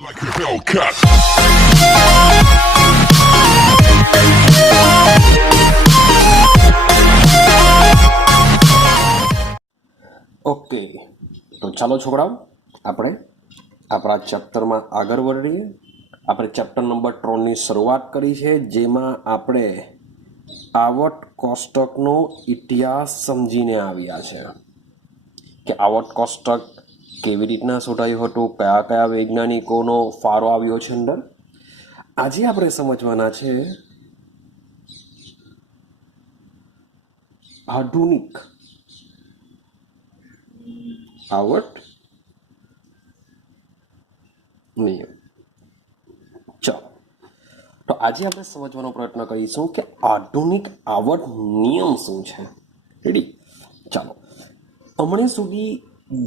Like a Hellcat. Okay, તો ચાલો છોકરાઓ, આપણે આપણા ચેપ્ટરમાં આગળ વધીએ. આપણે ચેપ્ટર નંબર 3ની શરૂઆત કરી છે, જેમાં આપણે આવર્ત કોષ્ટકનો ઇતિહાસ સમજીને આવ્યા છે કે આવર્ત કોષ્ટક કેવી રીતના શોધાયું હતું, કયા કયા વૈજ્ઞાનિકોનો ફાળો આવ્યો છે અંદર. આજે આપણે સમજવાના છે આધુનિક આવર્ત નિયમ. ચાલો, તો આજે આપણે સમજવાનો પ્રયત્ન કરીશું કે આધુનિક આવર્ત નિયમ શું છે. રેડી? ચાલો, હમણાં સુધી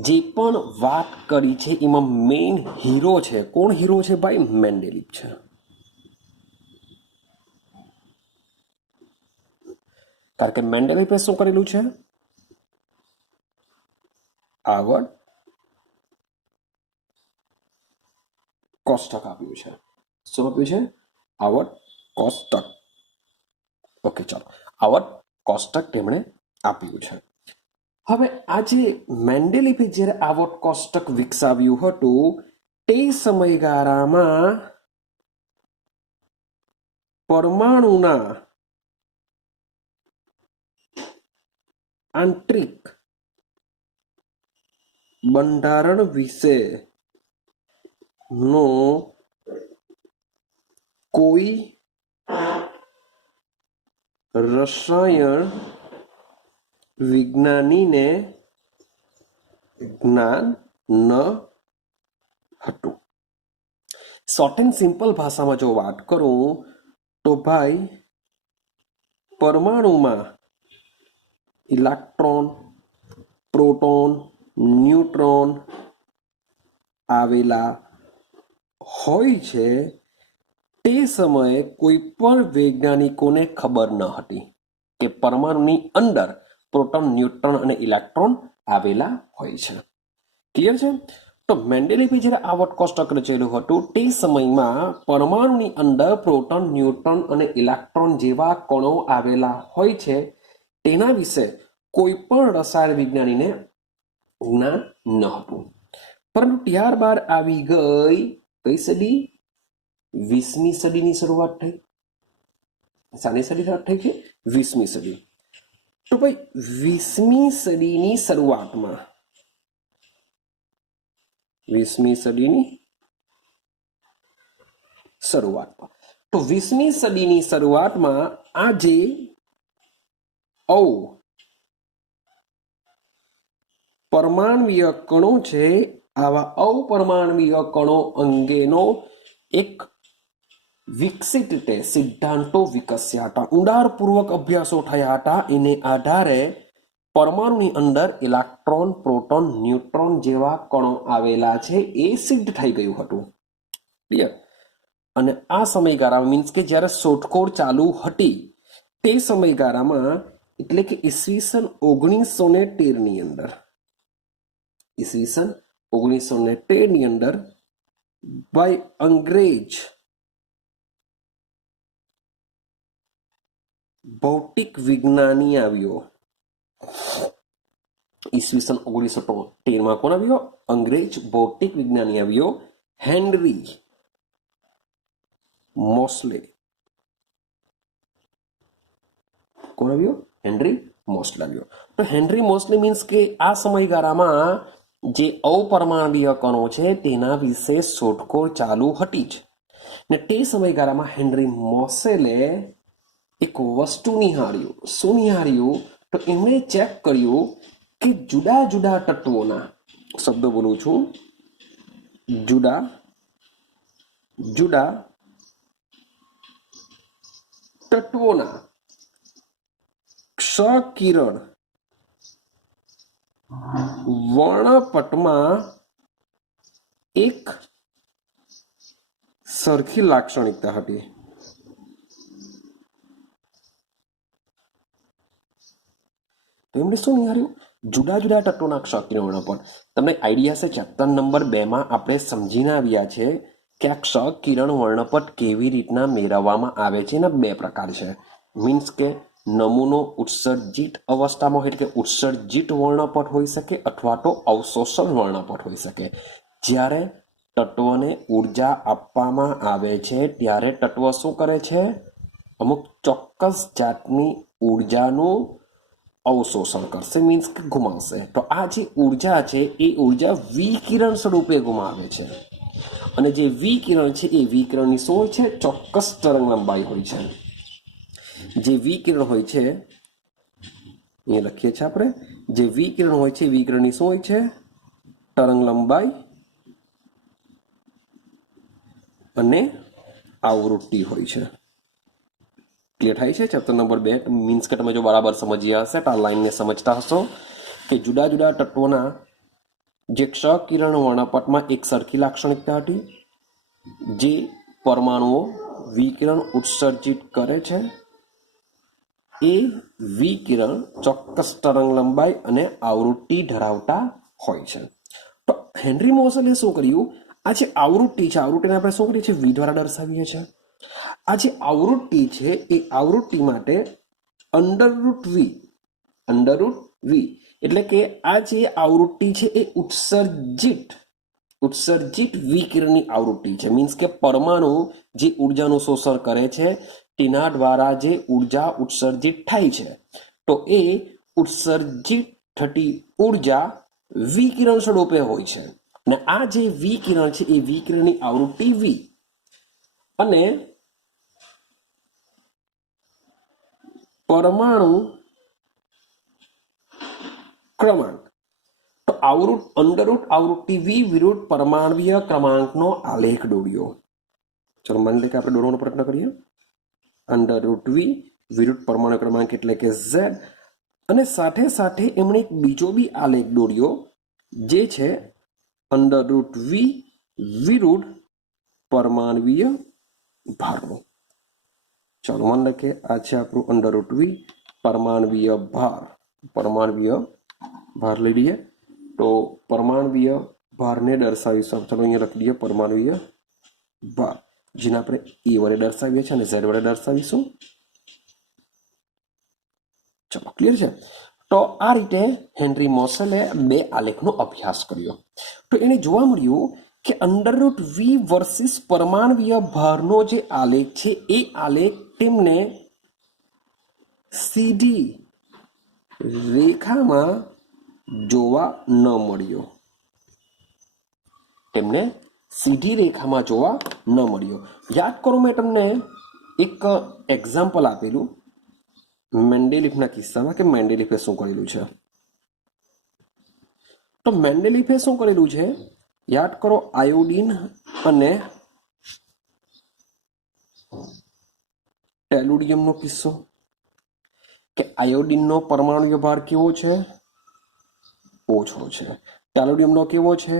જે પણ વાત કરી છે એમાં મેઇન હીરો છે. કોણ હીરો છે ભાઈ? મેન્ડેલિવ છે. કારણ કે મેન્ડેલિવે શું કરેલું છે? આવર્ત કોષ્ટક આપ્યું છે. શું આપ્યું છે? આવર્ત કોષ્ટક. ઓકે, ચાલો, આવર્ત કોષ્ટક તેમણે આપ્યું છે. હવે આજે મેન્ડેલિવે જ્યારે આવર્ત કોષ્ટક વિકસાવ્યું હતું તે સમયગાળામાં પરમાણુના આંતરિક બંધારણ વિશે નો કોઈ રસાયણ વિજ્ઞાનીને જ્ઞાન ન હતું. શોર્ટ એન્ડ સિમ્પલ ભાષામાં જો વાત કરું તો ભાઈ, પરમાણુમાં ઇલેક્ટ્રોન, પ્રોટોન, ન્યુટ્રોન આવેલા હોય છે તે સમયે કોઈ પણ વૈજ્ઞાનિકોને ખબર ન હતી કે પરમાણુની અંદર પ્રોટોન, ન્યુટ્રોન અને ઇલેક્ટ્રોન આવેલા હોય છે. ક્લિયર છે? તો મેન્ડેલિવે જ્યારે આવર્ત કોષ્ટક રચેલું હતું તે સમયમાં પરમાણુની અંદર પ્રોટોન, ન્યુટ્રોન અને ઇલેક્ટ્રોન જેવા કણો આવેલા હોય છે તેના વિશે કોઈ પણ રસાયણ વિજ્ઞાનીને જ્ઞાન ન હતું. પરંતુ ત્યારબાદ આવી ગઈ કઈ સદી? 20મી સદીની શરૂઆત થઈ. શાની સદી શરૂઆત થઈ છે? 20મી સદી. તો ભાઈ 20મી સદીની શરૂઆતમાં 20મી સદીની આજે પરમાણવીય કણો છે, આવા અપરમાણવીય કણો અંગેનો એક વિકસિત રીતે સિદ્ધાંતો વિકસ્યા હતા, ઊંડાણપૂર્વક અભ્યાસો થયા હતા. એને આધારે પરમાણુની અંદર ઇલેક્ટ્રોન, પ્રોટોન, ન્યુટ્રોન જેવા કણો આવેલા છે એ સિદ્ધ થઈ ગયું હતું. ક્લિયર? અને આ સમયગાળા મીન્સ કે જ્યારે શોધખોળ ચાલુ હતી તે સમયગાળામાં, એટલે કે ઈસવીસન 1913ની અંદર, ઈસવીસન 1913ની અંદર ભાઈ અંગ્રેજ ભૌતિક વિજ્ઞાની આવ્યો. ઈસવીસન 1913માં કોણ આવ્યો? અંગ્રેજ ભૌતિક વિજ્ઞાની આવ્યો, હેનરી મોસ્લે. કોણ આવ્યો? હેનરી મોસ્લે આવ્યો. તો હેનરી મોસ્લે મીન્સ કે આ સમયગાળામાં જે અપરમાણવીય કણો છે તેના વિશે શોધખોળ ચાલુ હતી જ. ને તે સમયગાળામાં હેનરી મોસેલે એક વસ્તુ નિહાળ્યું. શું નિહાળ્યું? તો એમણે ચેક કર્યું કે જુદા જુદા તત્વોના, શબ્દો બોલું છું, જુદા જુદા તત્વોના ક્ષ-કિરણ વર્ણપટમાં એક સરખી લાક્ષણિકતા હતી. તો એમણે શું નિહાળ્યું? જુદા જુદા તત્વોના ક્ષ-કિરણ વર્ણપટ. તમને આઈડિયા છે, ચેપ્ટર નંબર 2માં આપણે સમજીને આવ્યા છે કે આ ક્ષ કિરણ વર્ણપટ કેવી રીતના મેળવવામાં આવે છે. એના બે પ્રકાર છે. મીન્સ કે નમૂનો ઉત્સર્જિત અવસ્થામાં એટલે કે ઉત્સર્જિત વર્ણપટ હોઈ શકે અથવા તો અવશોષણ વર્ણપટ હોઈ શકે. જ્યારે તત્વને ઉર્જા આપવામાં આવે છે ત્યારે તત્વ શું કરે છે? અમુક ચોક્કસ જાતની ઉર્જાનું અવશોષણ કરશે, મીન્સ કે ગુમાવશે. તો આ જે ઉર્જા છે એ ઉર્જા વિકિરણ સ્વરૂપે ગુમાવે છે. અને જે વિકિરણ છે એ વિકિરણની શું હોય છે? ચોક્કસ તરંગ લંબાઈ હોય છે. જે વિકિરણ હોય છે એ લખીએ છીએ આપણે, જે વિકિરણ હોય છે વિકિરણની શું હોય છે? તરંગ લંબાઈ અને આવૃત્તિ હોય છે. ક્લિયર થાય છે? ચેપ્ટર નંબર 2 મીન્સ કે તમે જો બરાબર સમજ્યા હશે તો આ લાઈનને સમજતા હશો કે જુદા જુદા તત્વોના જે ક્ષ કિરણ વર્ણપટમાં એક સરખી લાક્ષણિકતા હતી. જે પરમાણુઓ વિકિરણ ઉત્સર્જિત કરે છે એ વિકિરણ ચોક્કસ તરંગ લંબાઈ અને આવૃત્તિ ધરાવતા હોય છે. તો હેનરી મોસલે શું કર્યું? આ જે આવૃત્તિ છે, આવૃત્તિને આપણે શું કરીએ છીએ? વી દ્વારા દર્શાવીએ છીએ. આ જે આવૃત્તિ છે એ આવૃત્તિ માટે અંડરરૂટ વી એટલે કે આ જે આવૃત્તિ છે એ ઉત્સર્જિત વિકિરણની આવૃત્તિ છે. મીન્સ કે પરમાણુ જે ઉર્જાનું શોષણ કરે છે તેના દ્વારા જે ઉર્જા ઉત્સર્જિત થાય છે તો એ ઉત્સર્જિત થતી ઉર્જા વિકિરણ સ્વરૂપે હોય છે. અને આ જે વિકિરણ છે એ વિકિરણની આવૃત્તિ વી અને પરમાણુ ક્રમાંક. તો અંડરરૂટ આવૃત્તિ વી વિરુદ્ધ પરમાણ્વીય ક્રમાંકનો આલેખ દોર્યો. ચલો માની લે કે આપણે દોરવાનો પ્રયત્ન કરીએ. અંડરરૂટ વી વિરુદ્ધ પરમાણુ ક્રમાંક એટલે કે ઝેડ, અને સાથે સાથે એમણે એક બીજો બી આલેખ દોર્યો જે છે અંડરરૂટ વી વિરુદ્ધ પરમાણ્વીય ભારનો. ચાલો માની લે કે આ છે આપણું અંડરરૂટ વી, પરમાણ્વીય ભાર લઈ લઈએ. તો પરમાણ્વીય ભારને દર્શાવીશું. ચાલો અહીંયા લખી દઈએ પરમાણ્વીય ભાર, જેને આપણે એ વડે દર્શાવીએ છીએ અને ઝેડ વડે દર્શાવીશું. ચલો ક્લિયર છે? તો આ રીતે હેનરી મોસલે બે આલેખનો અભ્યાસ કર્યો. તો એને જોવા મળ્યું કે અંડરરૂટ વી વર્સિસ પરમાણ્વીય ભારનો જે આલેખ છે એ આલેખ તેમને સીધી રેખામાં જોવા ન મળ્યો. તેમને સીધી રેખામાં જોવા ન મળ્યો. યાદ કરો મેં તમને એક એક્ઝામ્પલ આપેલું મેન્ડેલિફના કિસ્સામાં કે મેન્ડેલિફે શું કરેલું છે. તો મેન્ડેલિફે શું કરેલું છે યાદ કરો. આયોડિન અને ટેલુડિયમનો કિસ્સો કે આયોડિનનો પરમાણુ ભાર કેવો છે? ઓછો છે. ટેલુડિયમનો કેવો છે?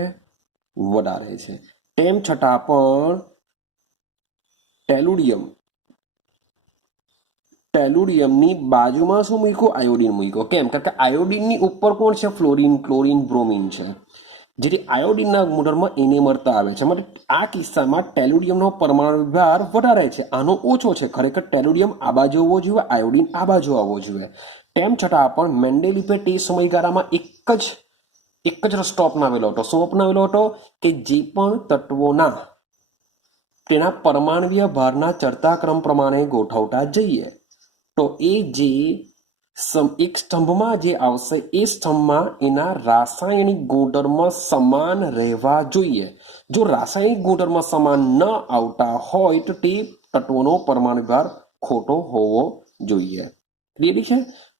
વધારે છે. તેમ છતાં પણ ટેલુડિયમની બાજુમાં શું મૂક્યું? આયોડિન મૂક્યો. કેમ? કારણ કે આયોડિનની ઉપર કોણ છે? ફ્લોરિન, ક્લોરિન, બ્રોમિન છે. જેથી આયોડિનના ગુણધર્મ એને મળતા આવે છે. માટે આ કિસ્સામાં ટેલુડિયમનો પરમાણુ ભાર વધારે છે, આનો ઓછો છે. ખરેખર ટેલુડિયમ આ બાજુ આવવો જોઈએ, આયોડિન આ બાજુ આવવો જોઈએ. તેમ છતાં પણ મેન્ડેલિફે તે સમયગાળામાં એક જ રસ્તો અપનાવેલો હતો. શું અપનાવેલો હતો? કે જે પણ તત્વોના તેના પરમાણ્વીય ભારના ચડતા ક્રમ પ્રમાણે ગોઠવતા જઈએ તો એ જે એક સ્તંભમાં જે આવશે એ સ્તંભમાં એના રાસાયણિક ગુણધર્મ સમાન રહેવા જોઈએ. જો રાસાયણિક ગુણધર્મ સમાન ન આવતા હોય તો તે તત્વોનો પરમાણુ ભાર ખોટો હોવો જોઈએ. ક્લિયર છે?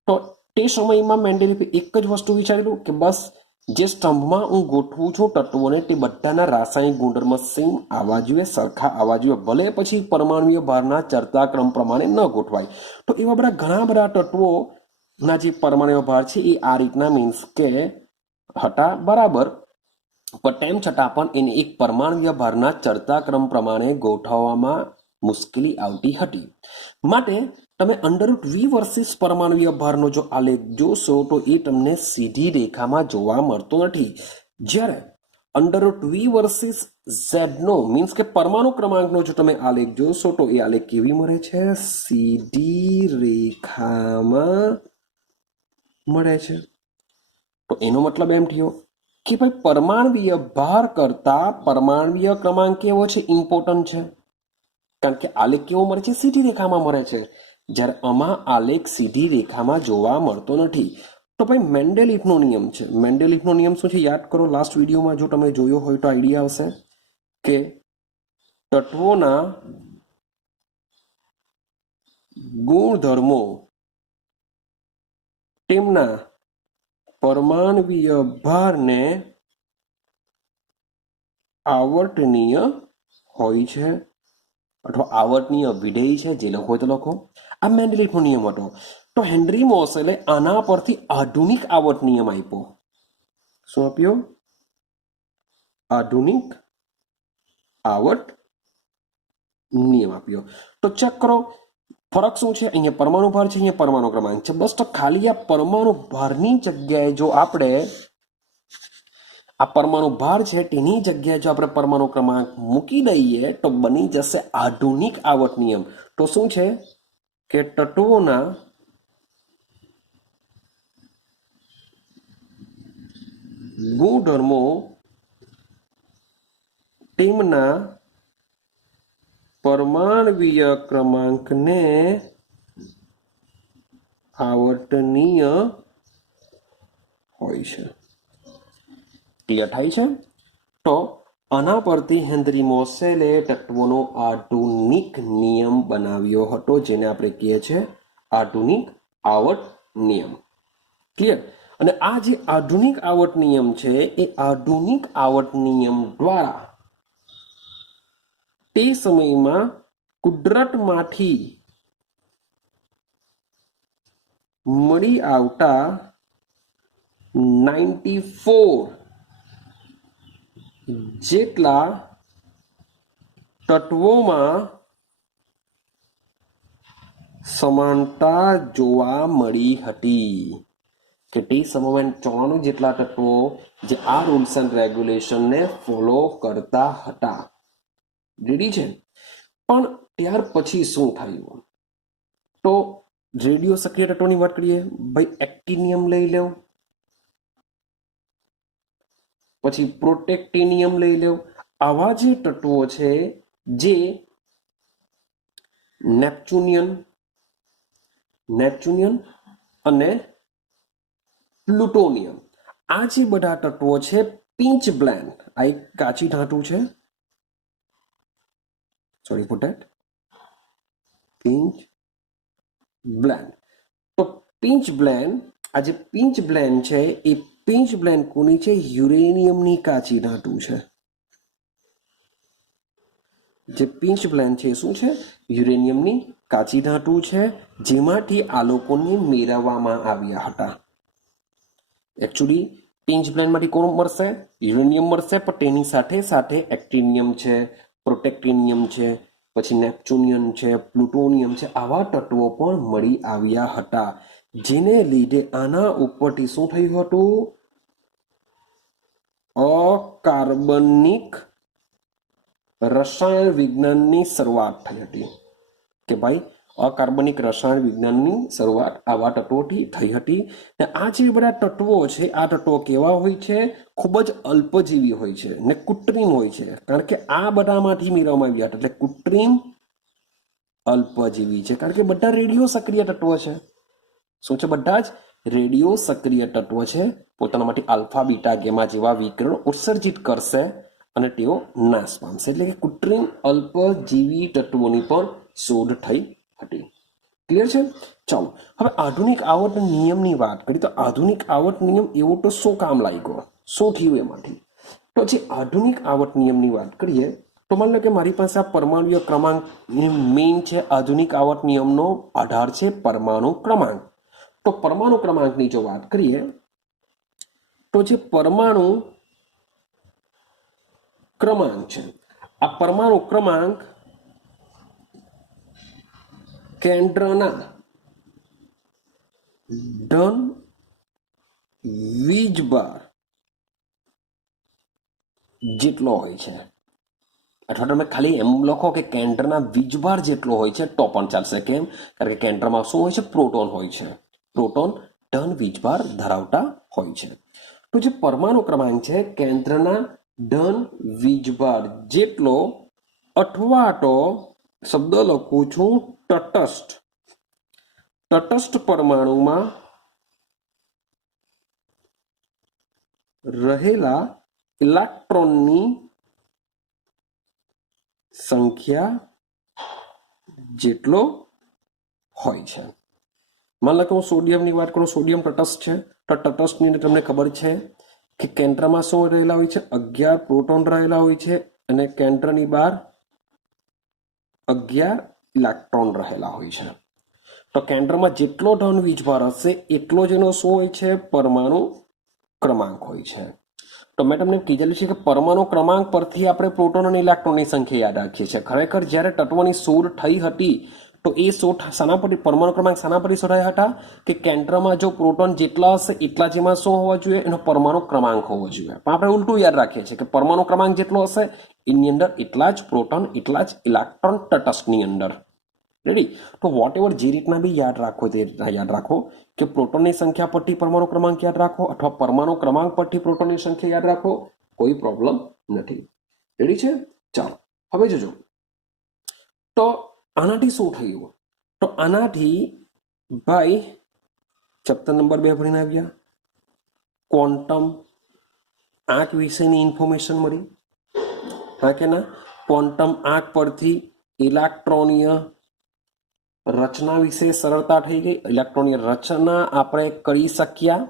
તો તે સમયમાં મેન્ડેલિફે એક જ વસ્તુ વિચારેલું કે બસ જે સ્તંભમાં હું ગોઠવું છું તત્વોને તે બધાના રાસાયણિક ગુણધર્મ સેમ આવવા જોઈએ, સરખા આવવા જોઈએ. ભલે પછી પરમાણ્વીય ભારના ચડતા ક્રમ પ્રમાણે ન ગોઠવાય. તો એવા બધા ઘણા બધા તત્વોના જે પરમાણ્વીય ભાર છે એ આ રીતના મીન્સ કે હતા બરાબર, પણ તેમ છતાં પણ એને એક પરમાણ્વીય ભારના ચડતા ક્રમ પ્રમાણે ગોઠવવામાં મુશ્કેલી આવતી હતી. માટે તમે અંડરરૂટ વી વર્સિસ પરમાણ્વીય ભારનો જો આલેખ જોશો તો એ તમને સીધી રેખામાં જોવા મળતો નથી. જ્યારે અંડર √v વર્સિસ ઝેડ નો મીન્સ કે પરમાણુ ક્રમાંકનો જો તમે આલેખ જોશો તો એ આલેખ કેવી મળે છે? સીધી રેખામાં મળે છે. તો એનો મતલબ એમ થયો કે ભાઈ પરમાણવીય ભાર કરતા પરમાણવીય ક્રમાંક કેવો છે? ઇમ્પોર્ટન્ટ છે. કારણ કે આલેખ કેવો મળે છે? સીધી રેખામાં મળે છે. જ્યારે આમાં આલેખ સીધી રેખામાં જોવા મળતો નથી. તો ભાઈ મેન્ડેલિફનો નિયમ છે. મેન્ડેલિફનો નિયમ શું છે? યાદ કરો, લાસ્ટ વિડીયોમાં જો તમે જોયો હોય તો આઈડિયા આવશે કે તત્વોના ગુણધર્મો તેમના પરમાણવીય ભારને આવર્તનીય હોય છે અથવા આવર્તનીય વિધેય છે, જે લખો તો લખો. આ મેન્ડેલિફનો નિયમ હતો. તો હેનરી મોસેલે આના પરથી આધુનિક આવર્ત નિયમ આપ્યો. શું આપ્યો? આધુનિક આવર્ત નિયમ આપ્યો. તો ચેક કરો ફરક શું છે? અહીંયા પરમાણુ ભાર છે, અહીંયા પરમાણુ ક્રમાંક છે. બસ તો ખાલી આ પરમાણુ ભારની જગ્યાએ જો આપણે આ પરમાણુ ભાર છે તેની જગ્યાએ જો આપણે પરમાણુ ક્રમાંક મૂકી દઈએ તો બની જશે આધુનિક આવર્ત નિયમ. તો શું છે કે તત્વોના ગુણધર્મો તેમના પરમાણવીય ક્રમાંકને આવર્તનીય હોય છે. ક્લિયર થાય છે? તો આના પરથી હેનરી મોસેલે તત્વોનો આધુનિક નિયમ બનાવ્યો હતો, જેને આપણે કહીએ છીએ આધુનિક આવર્ત નિયમ. ક્લિયર? અને આ જે આધુનિક આવર્ત નિયમ છે એ આધુનિક આવર્ત નિયમ દ્વારા તે સમયમાં કુદરતમાંથી મળી આવતા 94 જેટલા તત્વોમાં સમાનતા જોવા મળી હતી. કે તે સમયમાં 94 જેટલા તત્વો જે આ રૂલ્સ એન્ડ રેગ્યુલેશનને ફોલો કરતા હતા. રેડી છે? પણ ત્યાર પછી શું થયું? તો રેડિયો સક્રિય તત્વોની વાત કરીએ. ભાઈ એક્ટિનિયમ લઈ લો, પછી પ્રોટેક્ટિનિયમ લઈ લો. આવા જે તત્વો છે જે નેપ્ચ્યુનિયન અને પ્લુટોનિયમ, આ જે બધા તત્વો છે પિંચ બ્લેન, આ એક કાચી ધાતુ છે, સોરી ફોર ધેટ, પિંચ બ્લેન. તો પિંચ બ્લેન, આ જે પિંચ બ્લેન છે એ પિંચ બ્લેન કોની છે? યુરેનિયમની કાચી ધાતુ છે. જે પિંચ બ્લેન છે શું છે? યુરેનિયમની કાચી ધાતુ છે, જેમાંથી આ લોકોને મેળવવામાં આવ્યા હતા. એકચ્યુઅલી પિંચ બ્લેનમાંથી કોણ મળશે? યુરેનિયમ મળશે, પણ તેની સાથે સાથે એક્ટિનિયમ છે, પ્રોટેક્ટિનિયમ છે, પછી નેપ્ચ્યુનિયમ છે, પ્લુટોનિયમ છે, આવા તત્વો પણ મળી આવ્યા હતા. જેને લીધે આના ઉપરથી શું થયું હતું? અકાર્બનિક રસાયણ વિજ્ઞાનની શરૂઆત થઈ હતી. કે ભાઈ અકાર્બનિક રસાયણ વિજ્ઞાનની શરૂઆત આવા તત્વોથી થઈ હતી. ને આ જે બધા તત્વો છે, આ તત્વો કેવા હોય છે? ખૂબ જ અલ્પજીવી હોય છે ને કૃત્રિમ હોય છે. કારણ કે આ બધામાંથી મેળવવામાં આવ્યા હતા, એટલે કૃત્રિમ અલ્પજીવી છે. કારણ કે બધા રેડિયો સક્રિય તત્વો છે. શું છે? બધા જ રેડિયો સક્રિય તત્વો છે. પોતાના માટે આલ્ફા, બીટા, ગેમા જેવા વિકિરણ ઉત્સર્જિત કરશે અને તેઓ નાશ પામશે. એટલે કે કૃત્રિમ અલ્પજીવી તત્વોની પણ શોધ થઈ હતી. ક્લિયર છે? ચાલો હવે આધુનિક આવર્ત નિયમની વાત કરીએ. તો આધુનિક આવર્ત નિયમ એવો તો શું કામ લાગ્યો? શું થયું એમાંથી? તો જે આધુનિક આવર્ત નિયમની વાત કરીએ તો માની લો કે મારી પાસે આ પરમાણુય ક્રમાંક મેઇન છે. આધુનિક આવર્ત નિયમનો આધાર છે પરમાણુ ક્રમાંક. તો પરમાણુ ક્રમાંકની જો વાત કરીએ તો જે પરમાણુ ક્રમાંક છે, આ પરમાણુ ક્રમાંક કેન્દ્રના ધન વીજભાર જેટલો હોય છે, અથવા તમે ખાલી એમ લખો કે કેન્દ્રના વીજભાર જેટલો હોય છે તો પણ ચાલશે. કેમ? કારણ કે કેન્દ્રમાં શું હોય છે? પ્રોટોન હોય છે. પ્રોટોન ધન વીજભાર ધરાવતા હોય છે. તો જે પરમાણુ ક્રમાંક છે કેન્દ્રના ધન વીજભાર જેટલો, અથવા તો શબ્દ લખું છું તટસ્થ. તટસ્થ પરમાણુમાં રહેલા ઇલેક્ટ્રોનની સંખ્યા જેટલો હોય છે. માન લો કે હું સોડિયમની વાત કરું, સોડિયમ તટસ્થ છે. તો તટસ્થની અંદર તમને ખબર છે કે કેન્દ્રમાં શું રહેલા હોય છે? 11 પ્રોટોન રહેલા હોય છે અને કેન્દ્રની બહાર 11 ઇલેક્ટ્રોન રહેલા હોય છે. તો કેન્દ્રમાં જેટલો ધન વીજભાર હશે એટલો જ એનો શું હોય છે? પરમાણુ ક્રમાંક હોય છે. તો મેં તમને કીધેલું છે કે પરમાણુ ક્રમાંક પરથી આપણે પ્રોટોન અને ઇલેક્ટ્રોનની સંખ્યા યાદ રાખીએ છીએ. ખરેખર જ્યારે તત્વની શોધ થઈ હતી તો એ શોધ શાના પરથી, પરમાણુ ક્રમાંક શાના પરથી શોધાયા હતા? કે કેન્દ્રમાં જો પ્રોટોન જેટલા હશે એટલા જ એમાં શું હોવા જોઈએ? એનો પરમાણુ ક્રમાંક હોવો જોઈએ. પણ આપણે ઉલટું યાદ રાખીએ છીએ કે પરમાણુ ક્રમાંક જેટલો હશે એની અંદર એટલા જ પ્રોટોન, એટલા જ ઇલેક્ટ્રોન તટસ્થની અંદર. રેડી? તો વોટ એવર જે રીતના બી યાદ રાખો તે રીતના યાદ રાખો કે પ્રોટોનની સંખ્યા પરથી પરમાણુ ક્રમાંક યાદ રાખો અથવા પરમાણુ ક્રમાંક પરથી પ્રોટોનની સંખ્યા યાદ રાખો, કોઈ પ્રોબ્લેમ નથી. રેડી છે? ચાલો હવે જોજો. તો આનાથી શું થયું? તો આનાથી ભાઈ ચેપ્ટર નંબર 2 ભણીને આવ્યા. ક્વોન્ટમ આંક વિશેની ઇન્ફોર્મેશન મળી, હા કે ના? ક્વોન્ટમ આંક પરથી ઇલેક્ટ્રોનીય રચના વિશે સરળતા થઈ ગઈ. ઇલેક્ટ્રોનની રચના આપણે કરી શક્યા,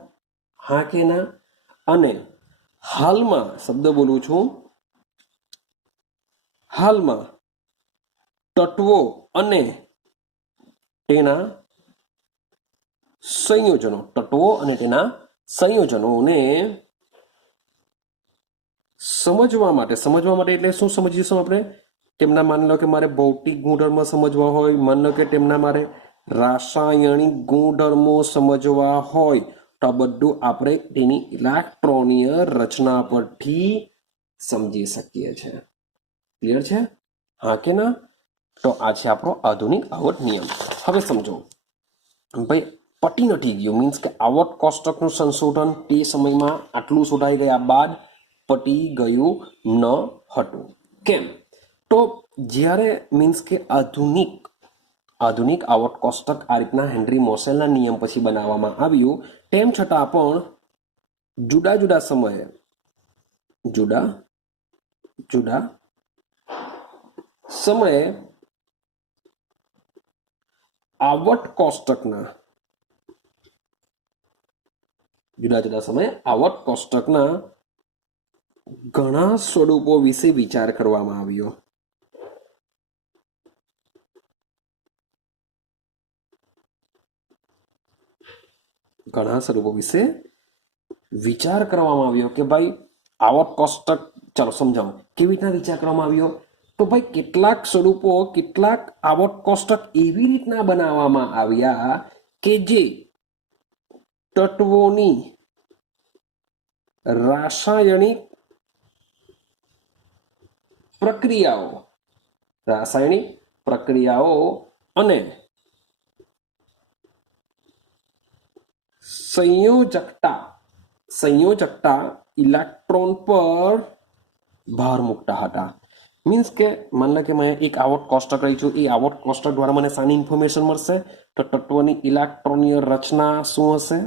હા કે ના? અને હાલમાં શબ્દ બોલું છું, હાલમાં તત્વો અને તેના સંયોજનો, તત્વો અને તેના સંયોજનોને સમજવા માટે એટલે શું સમજીશું આપણે? તેમના, માની લો કે મારે ભૌતિક ગુણધર્મો સમજવા હોય, માની લો કે તેમના મારે રાસાયણિક ગુણધર્મો સમજવા હોય, તો આ બધું આપણે તેની ઇલેક્ટ્રોનીય રચના પરથી સમજી શકીએ છીએ. ક્લિયર છે? હા કે ના? તો આ છે આપણો આધુનિક આવર્ત નિયમ. હવે સમજો ભાઈ, પટી નથી ગયું, મીન્સ કે આવર્ત કોષ્ટકનું સંશોધન તે સમયમાં આટલું શોધાઈ ગયા બાદ પટી ગયું ન હતું. કેમ? તો જ્યારે મીન્સ કે આધુનિક આવર્ત કોષ્ટક આ રીતના હેનરી મોસેલના નિયમ પછી બનાવવામાં આવ્યું, તેમ છતાં પણ જુદા જુદા સમયે આવર્ત કોષ્ટકના ઘણા સ્વરૂપો વિશે વિચાર કરવામાં આવ્યો. કે ભાઈ આવર્ત કોષ્ટક, ચાલો સમજાવો કેવી રીતના વિચાર કરવામાં આવ્યો. તો ભાઈ કેટલાક સ્વરૂપો, કેટલાક આવર્ત કોષ્ટક એવી રીતના બનાવવામાં આવ્યા કે જે તત્વોની રાસાયણિક પ્રક્રિયાઓ અને સંયોજકતા ઇલેક્ટ્રોન પર ભાર મૂકતા હતા. મીન્સ કે માન લો કે મેં એક આવર્ત કોષ્ટક રહી છું, એ આવર્ત કોષ્ટક દ્વારા મને શાની ઇન્ફોર્મેશન મળશે? તો તત્વની ઇલેક્ટ્રોનીય રચના શું હશે,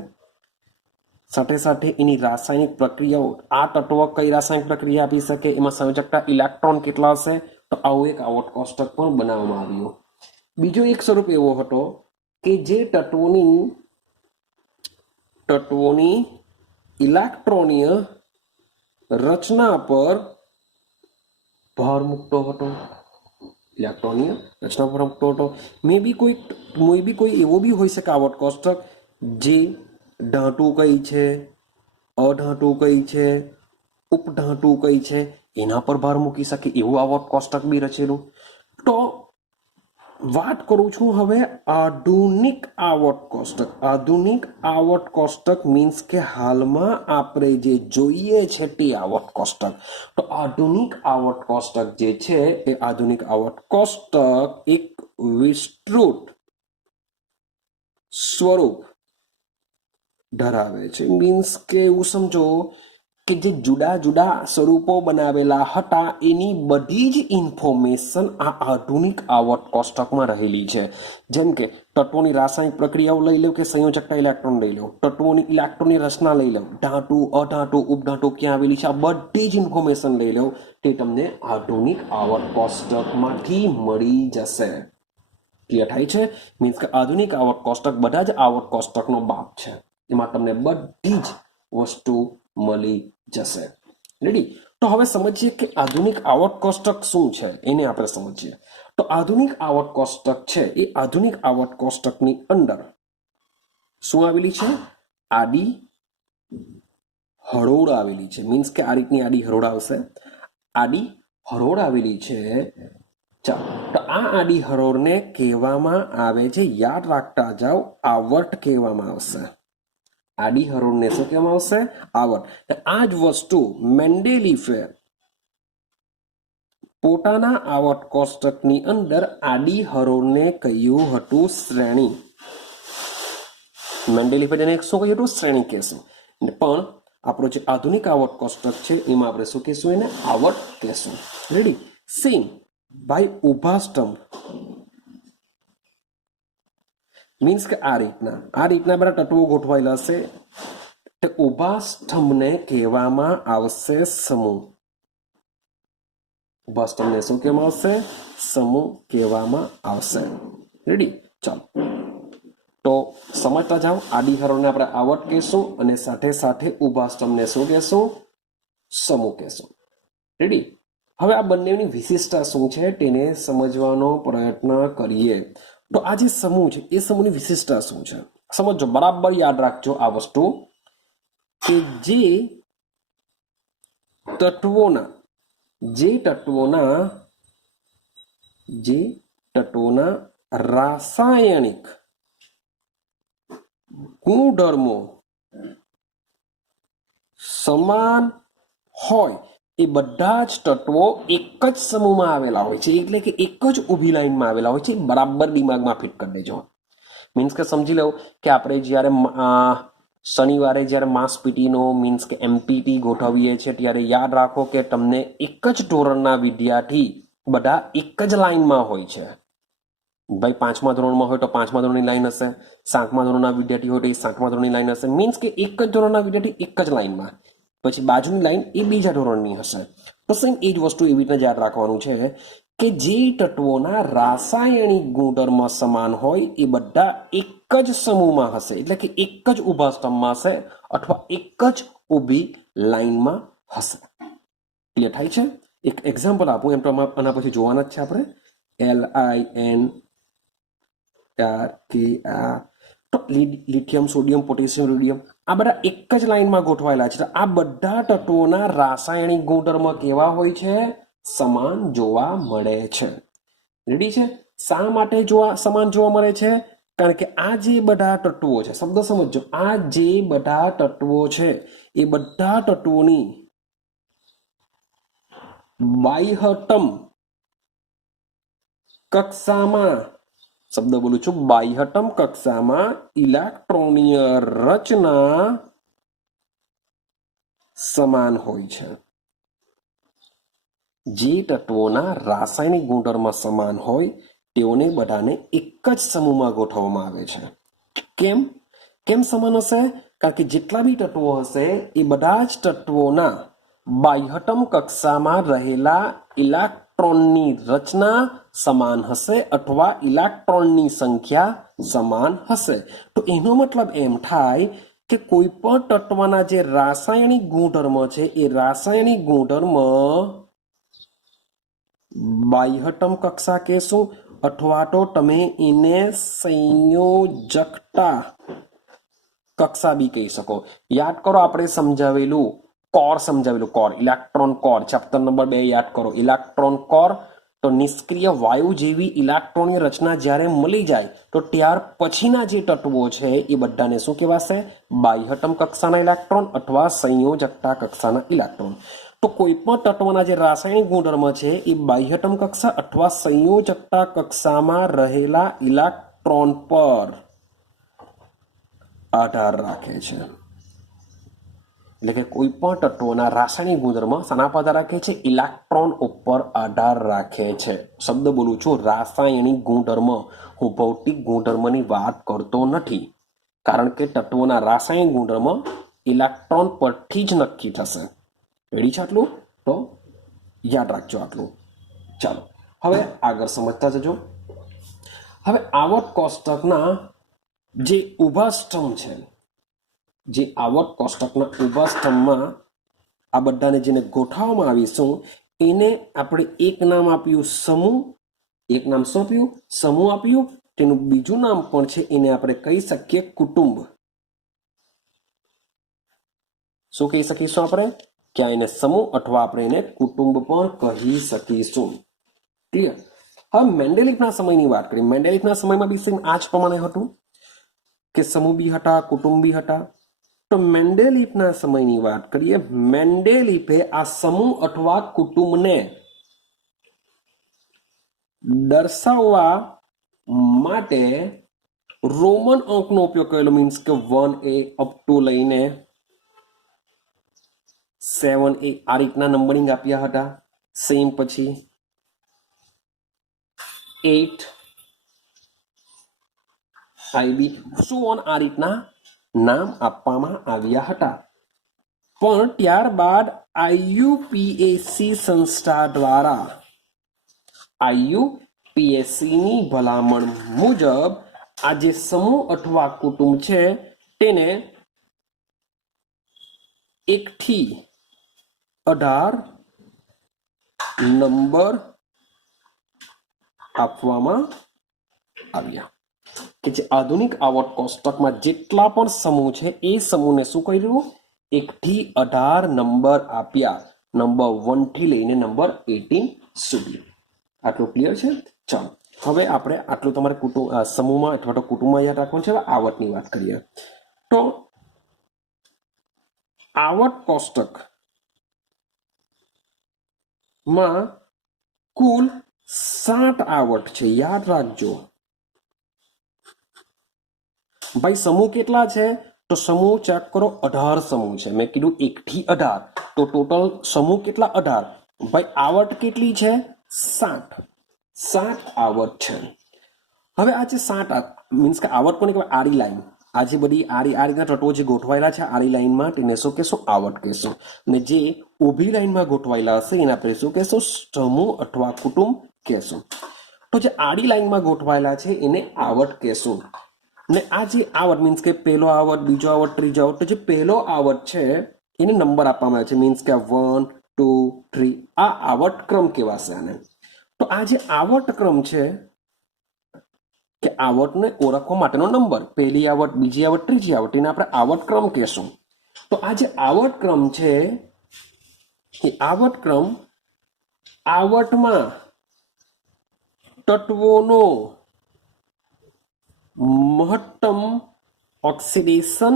સાથે સાથે એની રાસાયણિક પ્રક્રિયાઓ, આ તત્વ કઈ રાસાયણિક પ્રક્રિયા આપી શકે, એમાં સંયોજકતા ઇલેક્ટ્રોન કેટલા હશે. તો આવું એક આવર્ત કોષ્ટક પણ બનાવવામાં આવ્યું. બીજો એક સ્વરૂપ એવો હતો કે જે તત્વોની ઇલેક્ટ્રોનીય રચના પર ભાર મૂકતો હતો. મે બી કોઈ એવો બી હોઈ શકે આવર્ત કોષ્ટક જે ધાતુ કઈ છે, અધાતુ કઈ છે, ઉપધાતુ કઈ છે, એના પર ભાર મૂકી શકે એવું આવર્ત કોષ્ટક બી રચેલું. તો વાત કરું છું હવે આધુનિક આવર્ત કોષ્ટક. આધુનિક આવર્ત કોષ્ટક મીન્સ કે હાલમાં આપણે જે જોઈએ છે તે આવર્ત કોષ્ટક. તો આધુનિક આવર્ત કોષ્ટક જે છે એ આધુનિક આવર્ત કોષ્ટક એક વિસ્તૃત સ્વરૂપ ધરાવે છે. મીન્સ કે એવું સમજો કે જે જુદા જુદા સ્વરૂપો બનાવેલા હતા એની બધી જ ઇન્ફોર્મેશન આ આધુનિક આવર્ત કોષ્ટકમાં રહેલી છે. જેમ કે તત્વોની રાસાયણિક પ્રક્રિયાઓ લઈ લો કે સંયોજકતા ઇલેક્ટ્રોન લઈ લો, તત્વોની ઇલેક્ટ્રોનની રચના લઈ લો, ધાતુ અધાતુ ઉપધાતુ ક્યાં આવેલી છે, આ બધી જ ઇન્ફોર્મેશન લઈ લો તે તમને આધુનિક આવર્ત કોષ્ટકમાંથી મળી જશે. ક્લિયર થાય છે? મીન્સ કે આધુનિક આવર્ત કોષ્ટક બધા જ આવર્ત કોષ્ટકનો બાપ છે. એમાં તમને બધી જ વસ્તુ મળી જશે. રેડી? તો હવે સમજીએ કે આધુનિક આવર્ત કોષ્ટક શું છે, એને આપણે સમજીએ. તો આધુનિક આવર્ત કોષ્ટક છે એ આધુનિક આવર્ત કોષ્ટકની અંદર શું આવેલી છે? આડી હરોળ આવેલી છે. મીન્સ કે આ રીતની આડી હરોળ આવશે. આડી હરોળ આવેલી છે. ચાલો, તો આ આડી હરોળને કહેવામાં આવે છે, યાદ રાખતા જાઓ, આવર્ત કહેવામાં આવશે. આડી હરોળને શું કહેવામાં આવશે? આવર્ત. આ જ વસ્તુ મેન્ડેલીફે પોતાના આવર્ત કોષ્ટકની અંદર આડી હરોળને કહ્યું હતું શ્રેણી. મેન્ડેલીફે તેને શું કહ્યું હતું? શ્રેણી કહેશું. પણ આપણો જે આધુનિક આવર્ત કોષ્ટક છે એમાં આપણે શું કહેશું? એને આવર્ત કહેશું. રેડી? સેમ ભાઈ ઊભા સ્તંભ મીન્સ કે આ રીતના બધા તત્વો ગોઠવાયેલા હશે. તે ઊભા સ્તંભને કહેવામાં આવશે સમૂહ. ઊભા સ્તંભને શું કહેવામાં આવશે? સમૂહ કહેવામાં આવશે. રેડી? ચાલો, તો સમજતા જાઓ. આડી હરોળને આપણે આવર્ત કહેશું અને સાથે સાથે ઊભા સ્તંભને શું કહેશું? સમૂહ કહેશું. રેડી? હવે આ બંનેની વિશિષ્ટતા શું છે તેને સમજવાનો પ્રયત્ન કરીએ. તો આ જે સમૂહ છે એ સમૂહની વિશિષ્ટતા શું છે સમજો. બરાબર યાદ રાખજો આ વસ્તુ કે જે તત્વોના રાસાયણિક ગુણધર્મો સમાન હોય એ બધા જ તત્વો એક જ સમૂહમાં આવેલા હોય છે, એટલે કે એક જ ઊભી લાઈનમાં આવેલા હોય છે. બરાબર દિમાગમાં ફિટ કરી દેજો. મીન્સ કે સમજી લો કે આપણે જ્યારે શનિવારે જ્યારે માસ પીટીનો મીન્સ કે એમપીટી ગોઠવીએ છીએ ત્યારે યાદ રાખો કે તમને એક જ ધોરણના વિદ્યાર્થી બધા એક જ લાઈનમાં હોય છે. ભાઈ 5મા ધોરણમાં હોય તો 5મા ધોરણની લાઈન હશે, 7મા ધોરણના વિદ્યાર્થી હોય તો એ 7મા ધોરણની લાઈન હશે. મીન્સ કે એક જ ધોરણના વિદ્યાર્થી એક જ લાઈનમાં, પછી બાજુની લાઈન એ બીજા ધોરણની હશે. તો સેમ એ જ વસ્તુ એવી રીતે યાદ રાખવાનું છે કે જે તત્વોના રાસાયણિક ગુણધર્મ સમાન હોય એ બધા એક જ સમૂહમાં હશે, એટલે કે એક જ ઊભા સ્તંભમાં હશે અથવા એક જ ઊભી લાઈનમાં હશે. ક્લિયર થાય છે? એક એક્ઝામ્પલ આપું, એમ તો આના પછી જોવાના જ છે આપણે. LINRKR તો લિથિયમ, સોડિયમ, પોટેશિયમ, રેડિયમ આ બધા એક જ લાઈનમાં ગોઠવાયેલા છે. આ બધા તત્વોના રાસાયણિક ગુણધર્મ કેવા હોય છે? સમાન જોવા મળે છે. રેડી છે? શા માટે સમાન જોવા મળે છે? કારણ કે આ જે બધા તત્વો છે, શબ્દ સમજો, આ જે બધા તત્વો છે એ બધા તત્વોની બાહ્યતમ કક્ષામાં, શબ્દ બોલું છું, બાહ્યતમ કક્ષામાં ઇલેક્ટ્રોનીય રચના સમાન હોય છે. જે તત્વોના રાસાયણિક ગુણધર્મ સમાન હોય તેઓને બધાને એક જ સમૂહમાં ગોઠવવામાં આવે છે. કેમ સમાન હશે? કારણ કે જેટલા બી તત્વો હશે એ બધા જ તત્વોના બાહ્યતમ કક્ષામાં રહેલા ઇલેક્ટ્રોનની રચના સમાન હશે અથવા ઇલેક્ટ્રોનની સંખ્યા સમાન હશે. તો એનો મતલબ એમ થાય કે કોઈ પણ તત્વના જે રાસાયણિક ગુણધર્મ છે એ રાસાયણિક ગુણધર્મ બાહ્યતમ કક્ષા કહેશું અથવા તો તમે એને સંયોજકતા કક્ષા બી કહી શકો. યાદ કરો આપણે સમજાવેલું core, electron core, chapter number 2 યાદ કરો, ઇલેક્ટ્રોન કોર. તો નિષ્ક્રિય વાયુ જેવી ઇલેક્ટ્રોનની રચના જ્યારે મળી જાય તો ત્યાર પછીના જે તત્વો છે એ બધાને શું કહેવાશે? બાહ્યતમ કક્ષાના ઇલેક્ટ્રોન અથવા સંયોજકતા કક્ષાના ઇલેક્ટ્રોન. તો કોઈ પણ તત્વના જે રાસાયણિક ગુણધર્મ છે એ બાહ્યતમ કક્ષા અથવા સંયોજકતા કક્ષામાં રહેલા ઇલેક્ટ્રોન પર આધાર રાખે છે. એટલે કે કોઈ પણ તત્વોના રાસાયણિક ગુણધર્મ શાના પર આધાર રાખે છે? ઇલેક્ટ્રોન ઉપર આધાર રાખે છે. શબ્દ બોલું છું, રાસાયણિક ગુણધર્મ. હું ભૌતિક ગુણધર્મની વાત કરતો નથી, કારણ કે તત્વોના રાસાયણિક ગુણધર્મ ઇલેક્ટ્રોન પરથી જ નક્કી થશે. રેડી છે આટલું? તો યાદ રાખજો આટલું. ચાલો હવે આગળ સમજતા જજો. હવે આવર્ત કોષ્ટકના જે ઊભા સ્તંભ છે, જે આવર્ત કોષ્ટકના ઊભા સ્તંભમાં આ બધાને જેને ગોઠવવામાં આવીશું એને આપણે એક નામ આપ્યું સમૂહ. એક નામ શું આપ્યું? સમૂહ આપ્યું. તેનું બીજું નામ પણ છે, એને આપણે કહી શકીએ કુટુંબ. શું કહી શકીશું આપણે? ક્યાં એને સમૂહ અથવા આપણે એને કુટુંબ પણ કહી શકીશું. ક્લિયર? હવે મેન્ડેલિફના સમયની વાત કરીએ. મેન્ડેલિફના સમયમાં બી સેમ આ જ પ્રમાણે હતું કે સમૂહ બી હતા, કુટુંબ બી હતા. તો મેન્ડેલિફના સમયની વાત કરીએ. મેન્ડેલિફે આ સમૂહ અથવા કુટુંબને દર્શાવવા માટે રોમન અંકનો ઉપયોગ કરેલો. મીન્સ કે 1A અપ ટુ લઈને 7A આ રીતના નંબરિંગ આપ્યા હતા. સેમ પછી 8 IB સો ઓન આ રીતના નામ આપવામાં આવ્યા હતા. પણ ત્યારબાદ IUPAC સંસ્થા દ્વારા IUPACની ભલામણ મુજબ આ જે સમૂહ અથવા કુટુંબ છે તેને 1 થી 18 નંબર આપવામાં આવ્યા. કે જે આધુનિક આવર્ત કોષ્ટકમાં જેટલા પણ સમૂહ છે એ સમૂહને શું કર્યું? 1 થી 18 નંબર આપ્યા. નંબર 1 થી લઈને નંબર 18 સુધી. આટલું ક્લિયર છે? ચાલો હવે આપણે આટલું તમારે કુટુંબ સમૂહમાં અથવા તો કુટુંબમાં યાદ રાખવાનું છે. હવે આવર્તની વાત કરીએ તો આવર્ત કોષ્ટક માં કુલ 7 આવર્ત છે. યાદ રાખજો ભાઈ. સમૂહ કેટલા છે? તો સમૂહ ચેક કરો, 18 સમૂહ છે. મેં કીધું 1 થી 18 તો ટોટલ સમૂહ કેટલા? 18. ભાઈ આવર્ત કેટલી છે? 7 આવર્ત છે. હવે આ જે 7 મીન્સ કે આવર્ત કોને કહેવાય? આડી લાઈન. આ જે બધી આ રીતના તત્વો જે ગોઠવાયેલા છે આડી લાઈનમાં તેને શું કહેશું? આવર્ત કહેશું. અને જે ઊભી લાઈનમાં ગોઠવાયેલા હશે એને આપણે શું કહેશું? સમૂહ અથવા કુટુંબ કહેશું. તો જે આડી લાઈનમાં ગોઠવાયેલા છે એને આવર્ત કહેશું. ને આ જે આવર્ત મીન્સ કે પહેલો આવર્ત, બીજો આવર્ત, ત્રીજો આવર્ત, તો જે પહેલો આવર્ત છે એને નંબર આપવામાં આવે છે. મીન્સ કે 1 2 3 આ આવર્ત ક્રમ કહેવાશે આને. તો આ જે આવર્ત ક્રમ છે કે આવર્તને ઓળખવા માટેનો નંબર, પહેલી આવર્ત, બીજી આવર્ત, ત્રીજી આવર્ત, એને આપણે આવર્ત ક્રમ કહેશું. તો આ જે આવર્ત ક્રમ છે એ આવર્ત ક્રમ આવર્તમાં તત્વોનો મહત્તમ ઓક્સિડેશન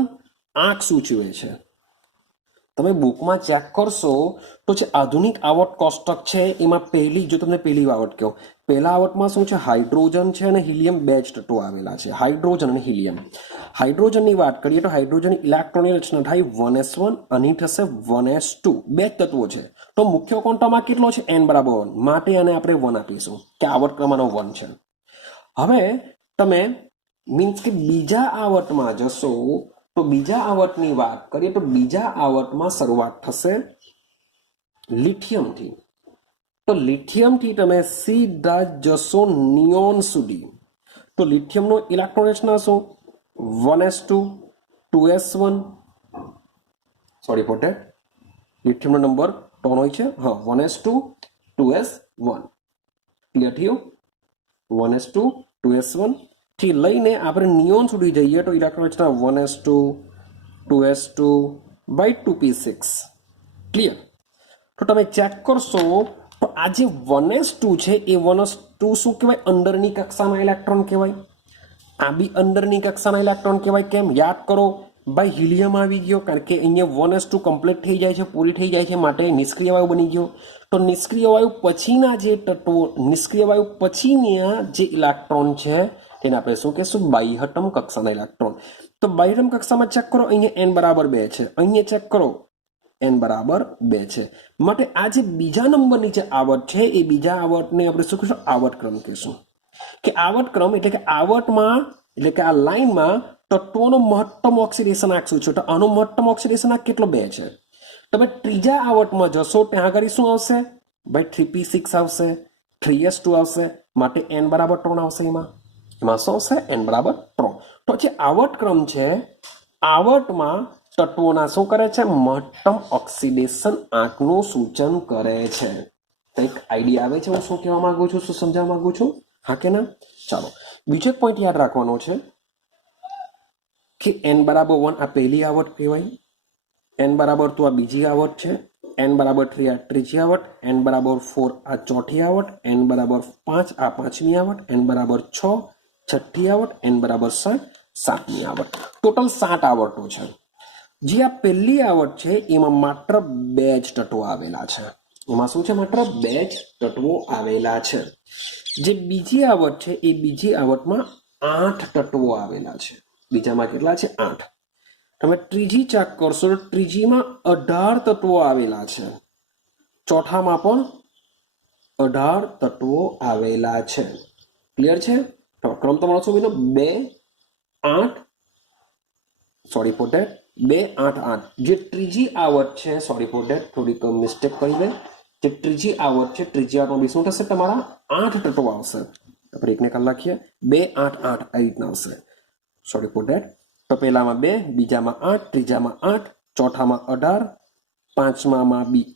આંક સૂચવે છે. તમે બુકમાં ચેક કરશો તો જે આધુનિક આવર્ત કોષ્ટક છે એમાં પહેલી, જો તમને પહેલી આવર્ત કહો, પહેલા આવર્તમાં શું છે? હાઇડ્રોજન છે અને હિલિયમ, બે જ તત્વો આવેલા છે, હાઇડ્રોજન અને હિલિયમ. હાઇડ્રોજનની વાત કરીએ તો હાઇડ્રોજન ઇલેક્ટ્રોનની રચના થાય 1s1 અને થશે 1s2. બે જ તત્વો છે. તો મુખ્ય ક્વોન્ટમમાં કેટલો છે? n બરાબર 1. માટે આને આપણે 1 આપીશું કે આવર્ત ક્રમાંક 1 છે. હવે તમે મીન્સ કે બીજા આવર્તમાં જશો તો બીજા આવર્તની વાત કરીએ તો બીજા આવર્તમાં શરૂઆત થશે લિથિયમથી. તો લિથિયમથી તમે સીધા જશો નિયોન સુધી. તો લિથિયમનો ઇલેક્ટ્રોન રચના શું? 1s2 2s1 sorry for that. લિથિયમનો નંબર 3 હોય છે. હા, 1s2 2s1. ક્લિયર થયું? 1s2 2s1 થી લઈને આપણે નિયોન સુધી જઈએ તો electron Rachna 1s2 2s2 by 2p6. Clear? તો તમે ચેક કરશો તો આ જે 1s2 છે એ 1s2 શું કહેવાય? અંદરની કક્ષાના ઇલેક્ટ્રોન કહેવાય. આ બી અંદરની કક્ષાના ઇલેક્ટ્રોન કહેવાય. કેમ? યાદ કરો ભાઈ, હિલિયમ આવી ગયો, કારણ કે અહીંયા 1s2 કમ્પ્લીટ થઈ જાય છે, પૂરી થઈ જાય છે, માટે નિષ્ક્રિય વાયુ બની ગયો. તો નિષ્ક્રિય વાયુ પછીના જે તત્વો, નિષ્ક્રિય વાયુ પછીના જે ઇલેક્ટ્રોન છે તેને આપણે શું કહેશું? બાહ્યતમ કક્ષાના ઇલેક્ટ્રોન. તો બાહ્યતમ કક્ષામાં ચેક કરો, અહીંયા n બરાબર 2 છે, અહીંયા ચેક કરો n બરાબર 2 છે. માટે આ જે બીજા નંબરની જે આવર્ત છે એ બીજા આવર્તને આપણે શું કહીશું? આવર્તક્રમ કહીશું. કે આવર્તક્રમ એટલે કે આવર્તમાં, એટલે કે આ લાઈનમાં તત્વોનો મહત્તમ ઓક્સિડેશન આંક શું છે? તો આનો મહત્તમ ઓક્સિડેશન આંક કેટલો? 2 છે. તમે ત્રીજા આવર્તમાં જશો ત્યાં આગળ શું આવશે? ભાઈ 3p6 આવશે, 3s2 આવશે, માટે n બરાબર 3 આવશે. એમાં શું આવશે? n બરાબર 3. તો જે આવર્તક્રમ છે, આવર્તમાં તત્વોના શું કરે છે? મહત્તમ ઓક્સિડેશન આંકનું સૂચન કરે છે. કંઈક આઈડિયા આવે છે હું શું કહેવા માંગુ છું, શું સમજાવવા માંગુ છું? હા કે ના? ચાલો, બીજો એક પોઈન્ટ યાદ રાખવાનો છે કે n બરાબર 1 આ પહેલી આવર્ત કહેવાય, n બરાબર 2 આ બીજી આવર્ત છે, n બરાબર 3 આ ત્રીજી આવર્ત, n બરાબર 4 આ ચોથી આવર્ત, n બરાબર 5 આ પાંચમી આવર્ત, n બરાબર 6 છઠ્ઠી આવર્ત, n બરાબર 7 સાતમી આવર્ત. ટોટલ 7 આવર્તો છે. જે આ પહેલી આવર્ત છે એમાં માત્ર 2 જ તત્વો આવેલા છે. એમાં શું છે? માત્ર 2 જ તત્વો આવેલા છે. જે બીજી આવર્ત છે એ બીજી આવર્તમાં 8 તત્વો આવેલા છે. બીજામાં કેટલા છે? 8. તમે ત્રીજી ચેક કરશો તો ત્રીજીમાં 18 તત્વો આવેલા છે. ચોથામાં પણ 18 તત્વો આવેલા છે. ક્લિયર છે? તો ક્રમ તમારો શું બન્યો? 2 8 સોરી ફોર ધેટ 2 8 8. જે ત્રીજી આવર્ત છે, સોરી ફોર ધેટ થોડીક મિસ્ટેક કરી દે, જે ત્રીજી આવર્ત છે, ત્રીજી આવર્તમાં બી શું થશે? તમારા 8 તત્વો આવશે. આપણે એકને કલાક લખીએ, 2 8 8 આ રીતના આવશે. Sorry for that. તો પહેલામાં 2, બીજામાં 8, ત્રીજામાં 8, ચોથામાં 18, પાંચમામાં બી,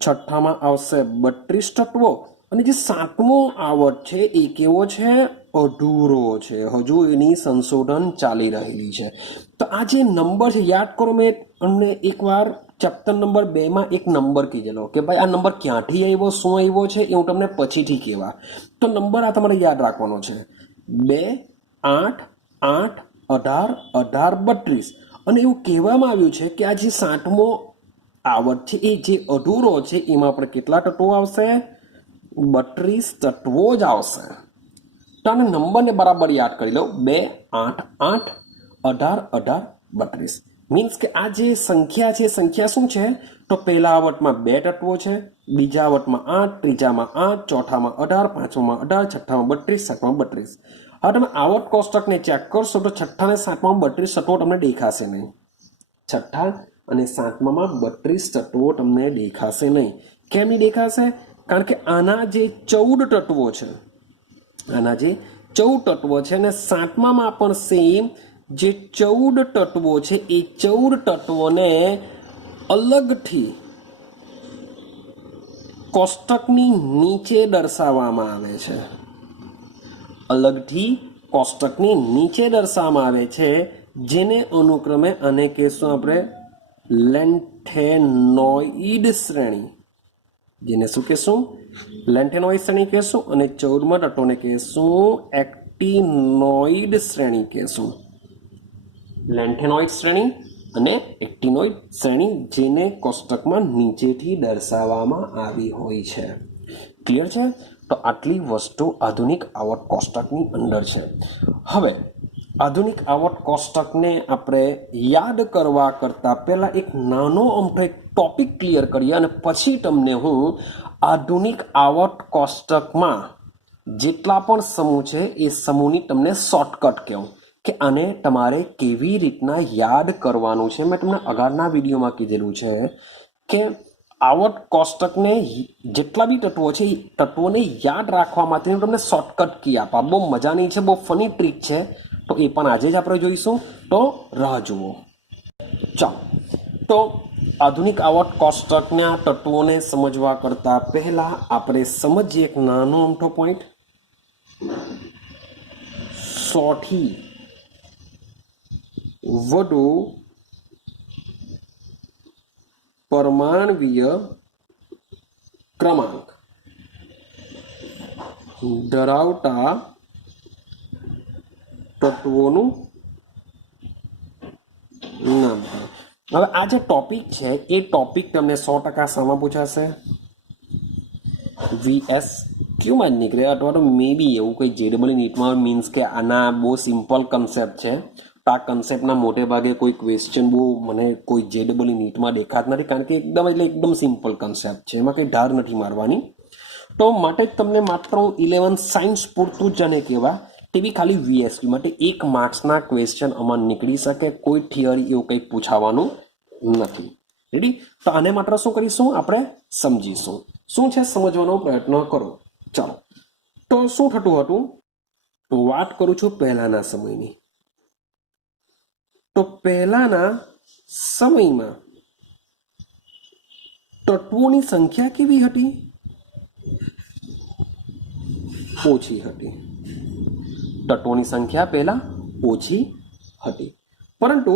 છઠ્ઠામાં આવશે 32 તત્વો, અને જે સાતમો આવર્ત છે એ કેવો છે? અધૂરો છે. હજુ એની સંશોધન ચાલી રહેલી છે. તો આ જે નંબર છે, યાદ કરો, મેં અમને એકવાર ચેપ્ટર નંબર 2 માં એક નંબર કીધેલો કે ભાઈ આ નંબર ક્યાંથી આવ્યો, શું આવ્યો છે એ હું તમને પછીથી કહેવા. તો નંબર આ તમારે યાદ રાખવાનો છે: 2 8 8 18 18 32. અને એવું કહેવામાં આવ્યું છે કે આ જે સાતમો આવર્ત છે એ જે અધૂરો છે એમાં પણ કેટલા તત્વો આવશે? 32 તત્વો જ આવશે. તો આને નંબરને બરાબર યાદ કરી લો: 2 8 8 18 18 32. મીન્સ કે આ જે સંખ્યા છે, સંખ્યા શું છે? તો પહેલા આવર્તમાં 2 તત્વો છે, બીજા આવર્તમાં 8, ત્રીજામાં 8, ચોથામાં 18, પાંચમામાં 18, છઠ્ઠામાં 32, સાતમામાં 32. હવે તમે આવર્ત કોષ્ટકને ચેક કરશો તો છઠ્ઠા અને સાતમામાં 32 તત્વો તમને દેખાશે નહીં. છઠ્ઠા અને સાતમામાં 32 તત્વો તમને દેખાશે નહીં. કેમ નહીં દેખાશે? કારણ કે આના જે 14 તત્વો છે, આના જે 14 તત્વો છે, અને સાતમામાં પણ સેમ જે 14 તત્વો છે એ 14 તત્વોને અલગથી કોષ્ટકની નીચે દર્શાવવામાં આવે છે. અલગથી કોષ્ટકની નીચે દર્શાવવામાં આવે છે, જેને અનુક્રમે આને કહેશું આપણે લેન્થેનોઇડ શ્રેણી. જેને શું કહેશું? લેન્થેનોઇડ શ્રેણી કહેશું. અને 14મા તત્વોને કહેશું એક્ટિનોઇડ શ્રેણી કહેશું. લેન્થેનોઇડ શ્રેણી અને એક્ટિનોઇડ શ્રેણી, જેને કોષ્ટકમાં નીચેથી દર્શાવવામાં આવી હોય છે. ક્લિયર છે? તો આટલી વસ્તુ આધુનિક આવર્ત કોષ્ટકની અંદર છે. હવે આધુનિક આવર્ત કોષ્ટકને આપણે યાદ કરવા કરતા પહેલા એક નાનો અમથો એક ટોપિક ક્લિયર કરીએ, અને પછી તમને હું આધુનિક આવર્ત કોષ્ટકમાં જેટલા પણ સમૂહ છે એ સમૂહની તમને શોર્ટકટ કહું કે આને તમારે કેવી રીતના યાદ કરવાનું છે. મેં તમને અગાઉના વિડીયોમાં કીધેલું છે કે આવર્ત કોષ્ટકને જેટલા બી તત્વો છે એ તત્વોને યાદ રાખવા માટે તમને શોર્ટકટ કી આપા. બહુ મજાની છે, બહુ ફની ટ્રીક છે. તો એ પણ આજે જ આપણે જોઈશું, તો રાહ જુઓ. ચાલો, તો આધુનિક આવર્ત કોષ્ટકના તત્વોને સમજવા કરતા પહેલા આપણે સમજીએ એક નાનો અમથો પોઈન્ટ. 100 થી વધુ પરમાણ્વીય ક્રમાંક ધરાવતા તત્વોનું નામ. હવે આ જે ટોપિક છે એ ટોપિક તમને 100% શામાં પૂછાશે? VSQમાં જ નીકળે, અથવા તો મે બી એવું કંઈ JEE નીટમાં મીન્સ કે આના બહુ સિમ્પલ કન્સેપ્ટ છે. તો આ કન્સેપ્ટના મોટે ભાગે કોઈ ક્વેશ્ચન બહુ મને કોઈ JEE નીટમાં દેખાત નથી, કારણ કે એકદમ સિમ્પલ કન્સેપ્ટ છે, એમાં કંઈ ધાર નથી મારવાની. તો માટે જ તમને માત્ર 11 સાયન્સ પૂરતું જ અને કહેવા, તે બી ખાલી VSQ માટે 1 માર્ક્સના ક્વેશ્ચન આમાં નીકળી શકે, કોઈ થિયરી એવું કંઈ પૂછાવાનું નથી. રેડી? તો આને માત્ર શું કરીશું, આપણે સમજીશું. શું છે સમજવાનો પ્રયત્ન કરો. ચાલો, તો શું થતું હતું, વાત કરું છું પહેલાના સમયની. તો પહેલાના સમયમાં તત્વોની સંખ્યા કેવી હતી? ઓછી હતી. તત્વોની સંખ્યા પહેલા ઓછી હતી, પરંતુ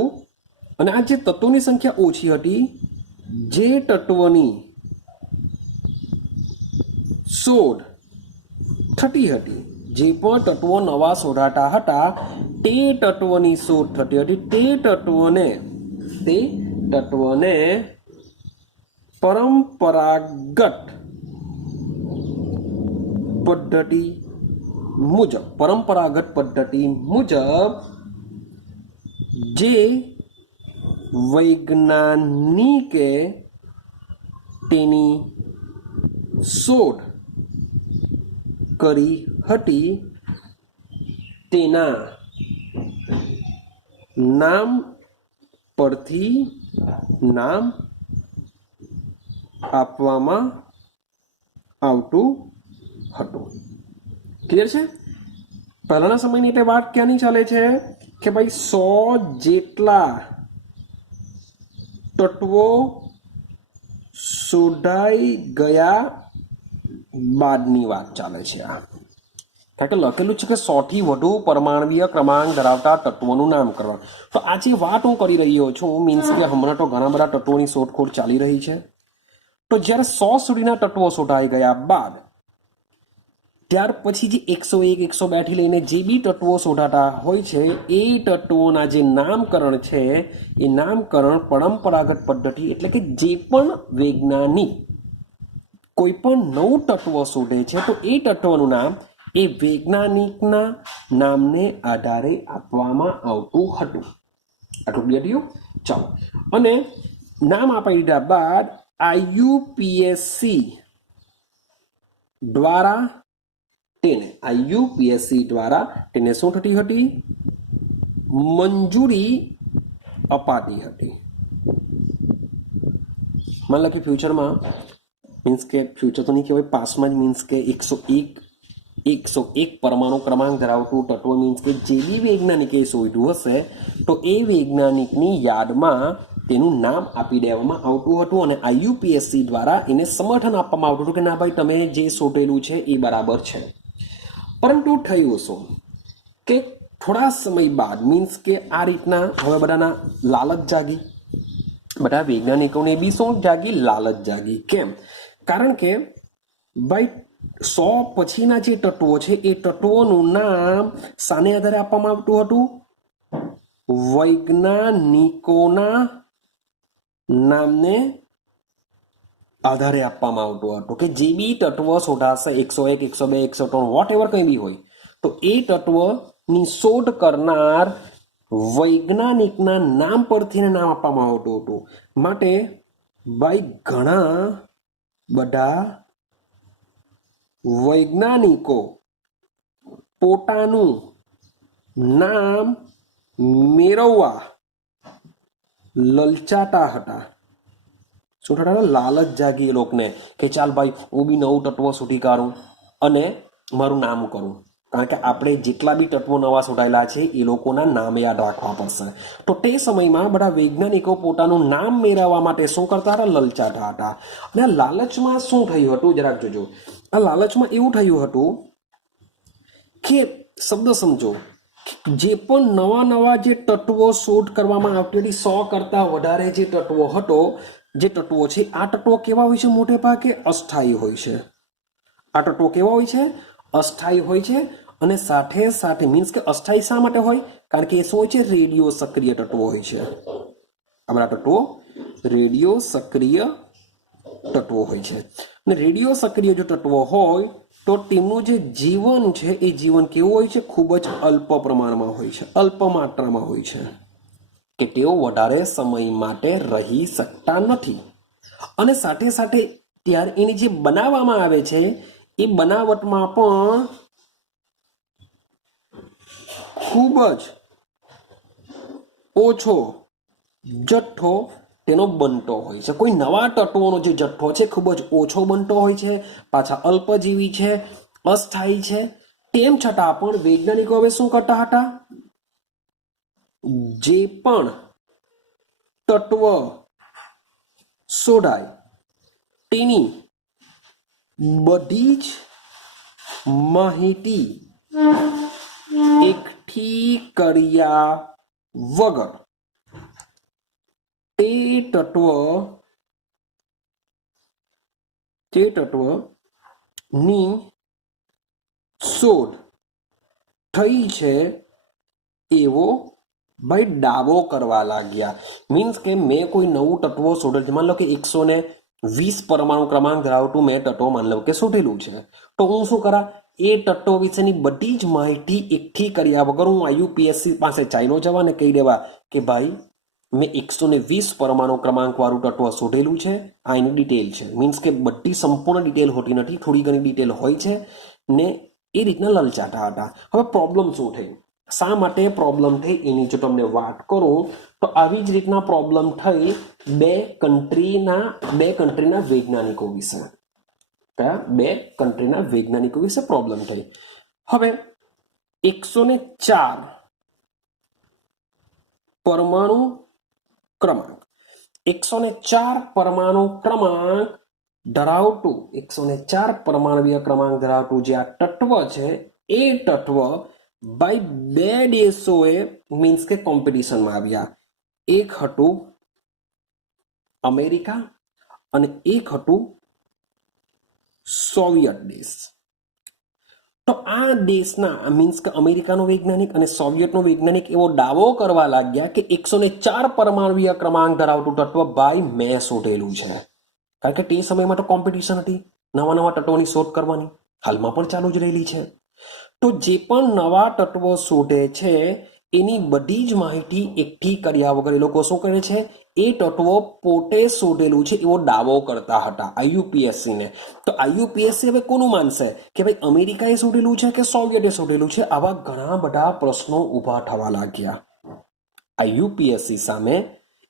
અને આ જે તત્વોની સંખ્યા ઓછી હતી, જે તત્વની શોધ થતી હતી, જે પણ તત્વો નવા શોધાતા હતા, તે તત્વની શોધ થતી હતી, તે તત્વને પરંપરાગત પદ્ધતિ મુજબ જે વૈજ્ઞાનિકે તેની શોધ કરી હતી, તેના નામ પરથી નામ આપવામાં આવતું હતું. ક્લિયર છે? પહેલાના સમયની એટલે વાત ક્યાંની ચાલે છે કે ભાઈ 100 જેટલા તત્વો શોધાઈ ગયા બાદની વાત ચાલે છે. આ કારણ કે લખેલું છે કે 100 થી વધુ પરમાણ્વીય ક્રમાંક ધરાવતા તત્વોનું નામ કરવા. તો આ જે વાત હું કરી રહ્યો છું, મીન્સ કે હમણાં તો ઘણા બધા તત્વોની શોધખોળ ચાલી રહી છે. તો જ્યારે 100 સુધીના તત્વો શોધાઈ ગયા બાદ ત્યાર પછી જે 101, 102 થી લઈને જે બી તત્વો શોધાતા હોય છે, એ તત્વોના જે નામકરણ છે, એ નામકરણ પરંપરાગત પદ્ધતિ, એટલે કે જે પણ વૈજ્ઞાનિક કોઈ પણ નવું તત્વ શોધે છે, તો એ તત્વનું નામ એ વૈજ્ઞાનિકના નામને આધારે આપવામાં આવતું હતું. આટલું ક્લિયર થયું? ચાલો, અને નામ આપી દીધા બાદ IUPAC દ્વારા તેને શું થતી હતી? મંજૂરી અપાતી હતી. માન લો કે ફ્યુચરમાં, મીન્સ કે ફ્યુચર તો નહીં કહેવાય, પાસમાં જ, મીન્સ કે 101 પરમાણુ ક્રમાંક ધરાવતું તત્વ, મીન્સ કે જે બી વૈજ્ઞાનિકે શોધ્યું હશે, તો એ વૈજ્ઞાનિકની યાદમાં તેનું નામ આપી દેવામાં આવતું હતું, અને IUPAC દ્વારા એને સમર્થન આપવામાં આવતું હતું કે ના ભાઈ, તમે જે શોધેલું છે એ બરાબર છે. પરંતુ થયું શું કે થોડા સમય બાદ, મીન્સ કે આ રીતના હવે બધાના લાલચ જાગી, બધા વૈજ્ઞાનિકોને બી શું જાગી? લાલચ જાગી. કેમ? કારણ કે ભાઈ 100 પછીના જે તત્વો છે, એ તત્વોનું નામ શાને આધારે આપવામાં આવતું હતું? વૈજ્ઞાનિકોના નામને આધારે આપવામાં આવતું હતું, કે જે બી તત્વ શોધાશે, 101, 102, 103, વોટ એવર કંઈ બી હોય, તો એ તત્વની શોધ કરનાર વૈજ્ઞાનિકના નામ પરથી નામ આપવામાં આવતું હતું. માટે ભાઈ ઘણા બધા વૈજ્ઞાનિકો પોતાનું નામ મેળવવા લલચાતા હતા. શું થતા હતા? લાલચ જાગી એ લોકોને કે ચાલ ભાઈ, હું બી નવું તત્વ શોધી કાઢું અને મારું નામ કરું. કારણ કે આપણે જેટલા બી તત્વો નવા શોધાયેલા છે, એ લોકોના નામ યાદ રાખવા પડશે. તો તે સમયમાં બધા વૈજ્ઞાનિકો પોતાનું નામ મેળવવા માટે શું કરતા હતા? લલચાતા હતા. અને આ લાલચમાં શું થયું હતું, જરાક જોજો. આ લાલચમાં એવું થયું હતું કે, શબ્દ સમજો, જે પણ નવા જે તત્વો શોધ કરવામાં આવતી હતી, 100 કરતા વધારે જે તત્વો છે, આ તત્વો કેવા હોય છે? મોટે ભાગે અસ્થાયી હોય છે. આ તત્વો કેવા હોય છે? અસ્થાયી હોય છે અને સાથે સાથે મીન્સ કે અસ્થાયી શા માટે હોય? કારણ કે એ શું હોય છે? રેડિયો સક્રિય તત્વો હોય છે. આ બધા તત્વો રેડિયો સક્રિય તત્વો હોય છે. અને રેડિયો સક્રિય જો તત્વો હોય તો તેમનું જે જીવન છે એ જીવન કેવું હોય છે? ખૂબ જ અલ્પ પ્રમાણમાં હોય છે, અલ્પ માત્રામાં હોય છે, કે તેઓ વધારે સમય માટે રહી શકતા નથી. અને સાથે સાથે ત્યારે એની જે બનાવવામાં આવે છે એ બનાવટમાં પણ ખૂબ જ ઓછો જથ્થો તેનો બનતો હોય છે. કોઈ નવા તત્વોનો જે જથ્થો છે ખૂબ જ ઓછો બનતો હોય છે, પાછા અલ્પજીવી છે, અસ્થાયી છે. તેમ છતાં પણ વૈજ્ઞાનિકો હવે શું કરતા હતા? જે પણ તત્વ શોધાય તેની બધી જ માહિતી એકઠી કર્યા વગર તે તત્વની શોધ થઈ છે એવો ભાઈ દાવો કરવા લાગ્યા. મીન્સ કે મેં કોઈ નવું તત્વ શોધેલું, માની લો કે 120 પરમાણુ ક્રમાંક ધરાવતું મેં તત્વ માની લો કે શોધેલું છે, તો હું શું કરા? એ તત્વ વિશેની બધી જ માહિતી એકઠી કર્યા વગર હું IUPAC પાસે ચાલ્યો જવા ને કહી દેવા કે ભાઈ મેં 120 પરમાણુ ક્રમાંક વાળું તત્વ શોધેલું છે, આ એની ડિટેલ છે. મીન્સ કે બધી સંપૂર્ણ ડિટેલ હોતી નથી, થોડી ઘણી ડિટેલ હોય છે ને એ રીતના લલચાતા હતા. હવે પ્રોબ્લેમ શું થઈ? શા માટે પ્રોબ્લેમ થઈ એની જો તમને વાત કરું તો આવી જ રીતના પ્રોબ્લેમ થઈ બે કન્ટ્રીના વૈજ્ઞાનિકો વિશે. કયા? બે કન્ટ્રીના વૈજ્ઞાનિકો વિશે પ્રોબ્લેમ થઈ. હવે 104 પરમાણુ ક્રમાંક 104 પરમાણુ ક્રમાંક ધરાવતું 104 પરમાણુય ક્રમાંક ધરાવતું જે આ તત્વ છે એ તત્વ બાય બે દેશોએ મીન્સ કે કોમ્પિટિશનમાં આવ્યા. એક હતું અમેરિકા અને એક હતું સોવિયત દેશ. તો આ દેશના મીન્સ કે અમેરિકાનો વૈજ્ઞાનિક અને સોવિયતનો વૈજ્ઞાનિક એવો દાવો કરવા લાગ્યા કે 104 પરમાણુય ક્રમાંક ધરાવતું તત્વ ભાઈ મેં શોધેલું છે. કારણ કે તે સમયમાં તો કોમ્પિટિશન હતી નવા નવા તત્વોની શોધ કરવાની, હાલમાં પણ ચાલુ જ રહેલી છે. તો જે પણ નવા તત્વો શોધે છે એની બધી જ માહિતી એકઠી કર્યા વગર એ લોકો શું કરે છે? એ તત્વો પોતે શોધેલું છે એવો દાવો કરતા હતા IUPAC ને. તો IUPAC હવે કોનું માનશે કે ભાઈ અમેરિકાએ શોધેલું છે કે સોવિયતે શોધેલું છે? આવા ઘણા બધા પ્રશ્નો ઊભા થવા લાગ્યા. IUPAC સામે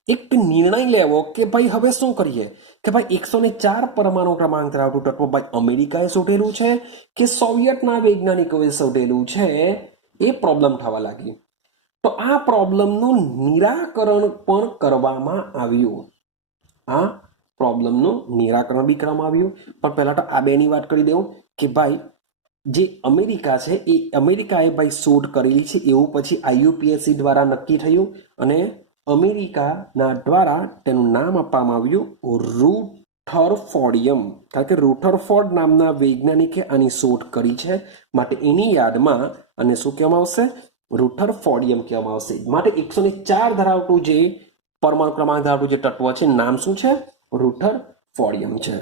એક નિર્ણય લેવો કે ભાઈ હવે શું કરીએ કે ભાઈ 104 પરમાણુ ક્રમાંક ધરાવતું તત્વ ભાઈ અમેરિકાએ શોધેલું છે કે સોવિયતના વૈજ્ઞાનિકોએ શોધેલું છે? એ પ્રોબ્લેમ થવા લાગી. તો આ પ્રોબ્લેમનું નિરાકરણ પણ કરવામાં આવ્યું. આ પ્રોબ્લેમનું નિરાકરણ બી કરવામાં આવ્યું. પણ પહેલા તો આ બેની વાત કરી દઉં કે ભાઈ જે અમેરિકા છે એ અમેરિકાએ ભાઈ શોધ કરેલી છે એવું પછી IUPAC દ્વારા નક્કી થયું અને અમેરિકાના દ્વારા તેનું નામ આપવામાં આવ્યું રુથરફોર્ડિયમ. કારણ કે રુથરફોર્ડ નામના વૈજ્ઞાનિકે આની શોધ કરી છે માટે એની યાદમાં અને શું કહેવામાં આવશે? રુથરફોર્ડિયમ કહેવામાં આવશે. માટે 104 ધરાવતું જે પરમાણુ ક્રમાંક ધરાવતું જે તત્વ છે નામ શું છે? રુથરફોર્ડિયમ છે.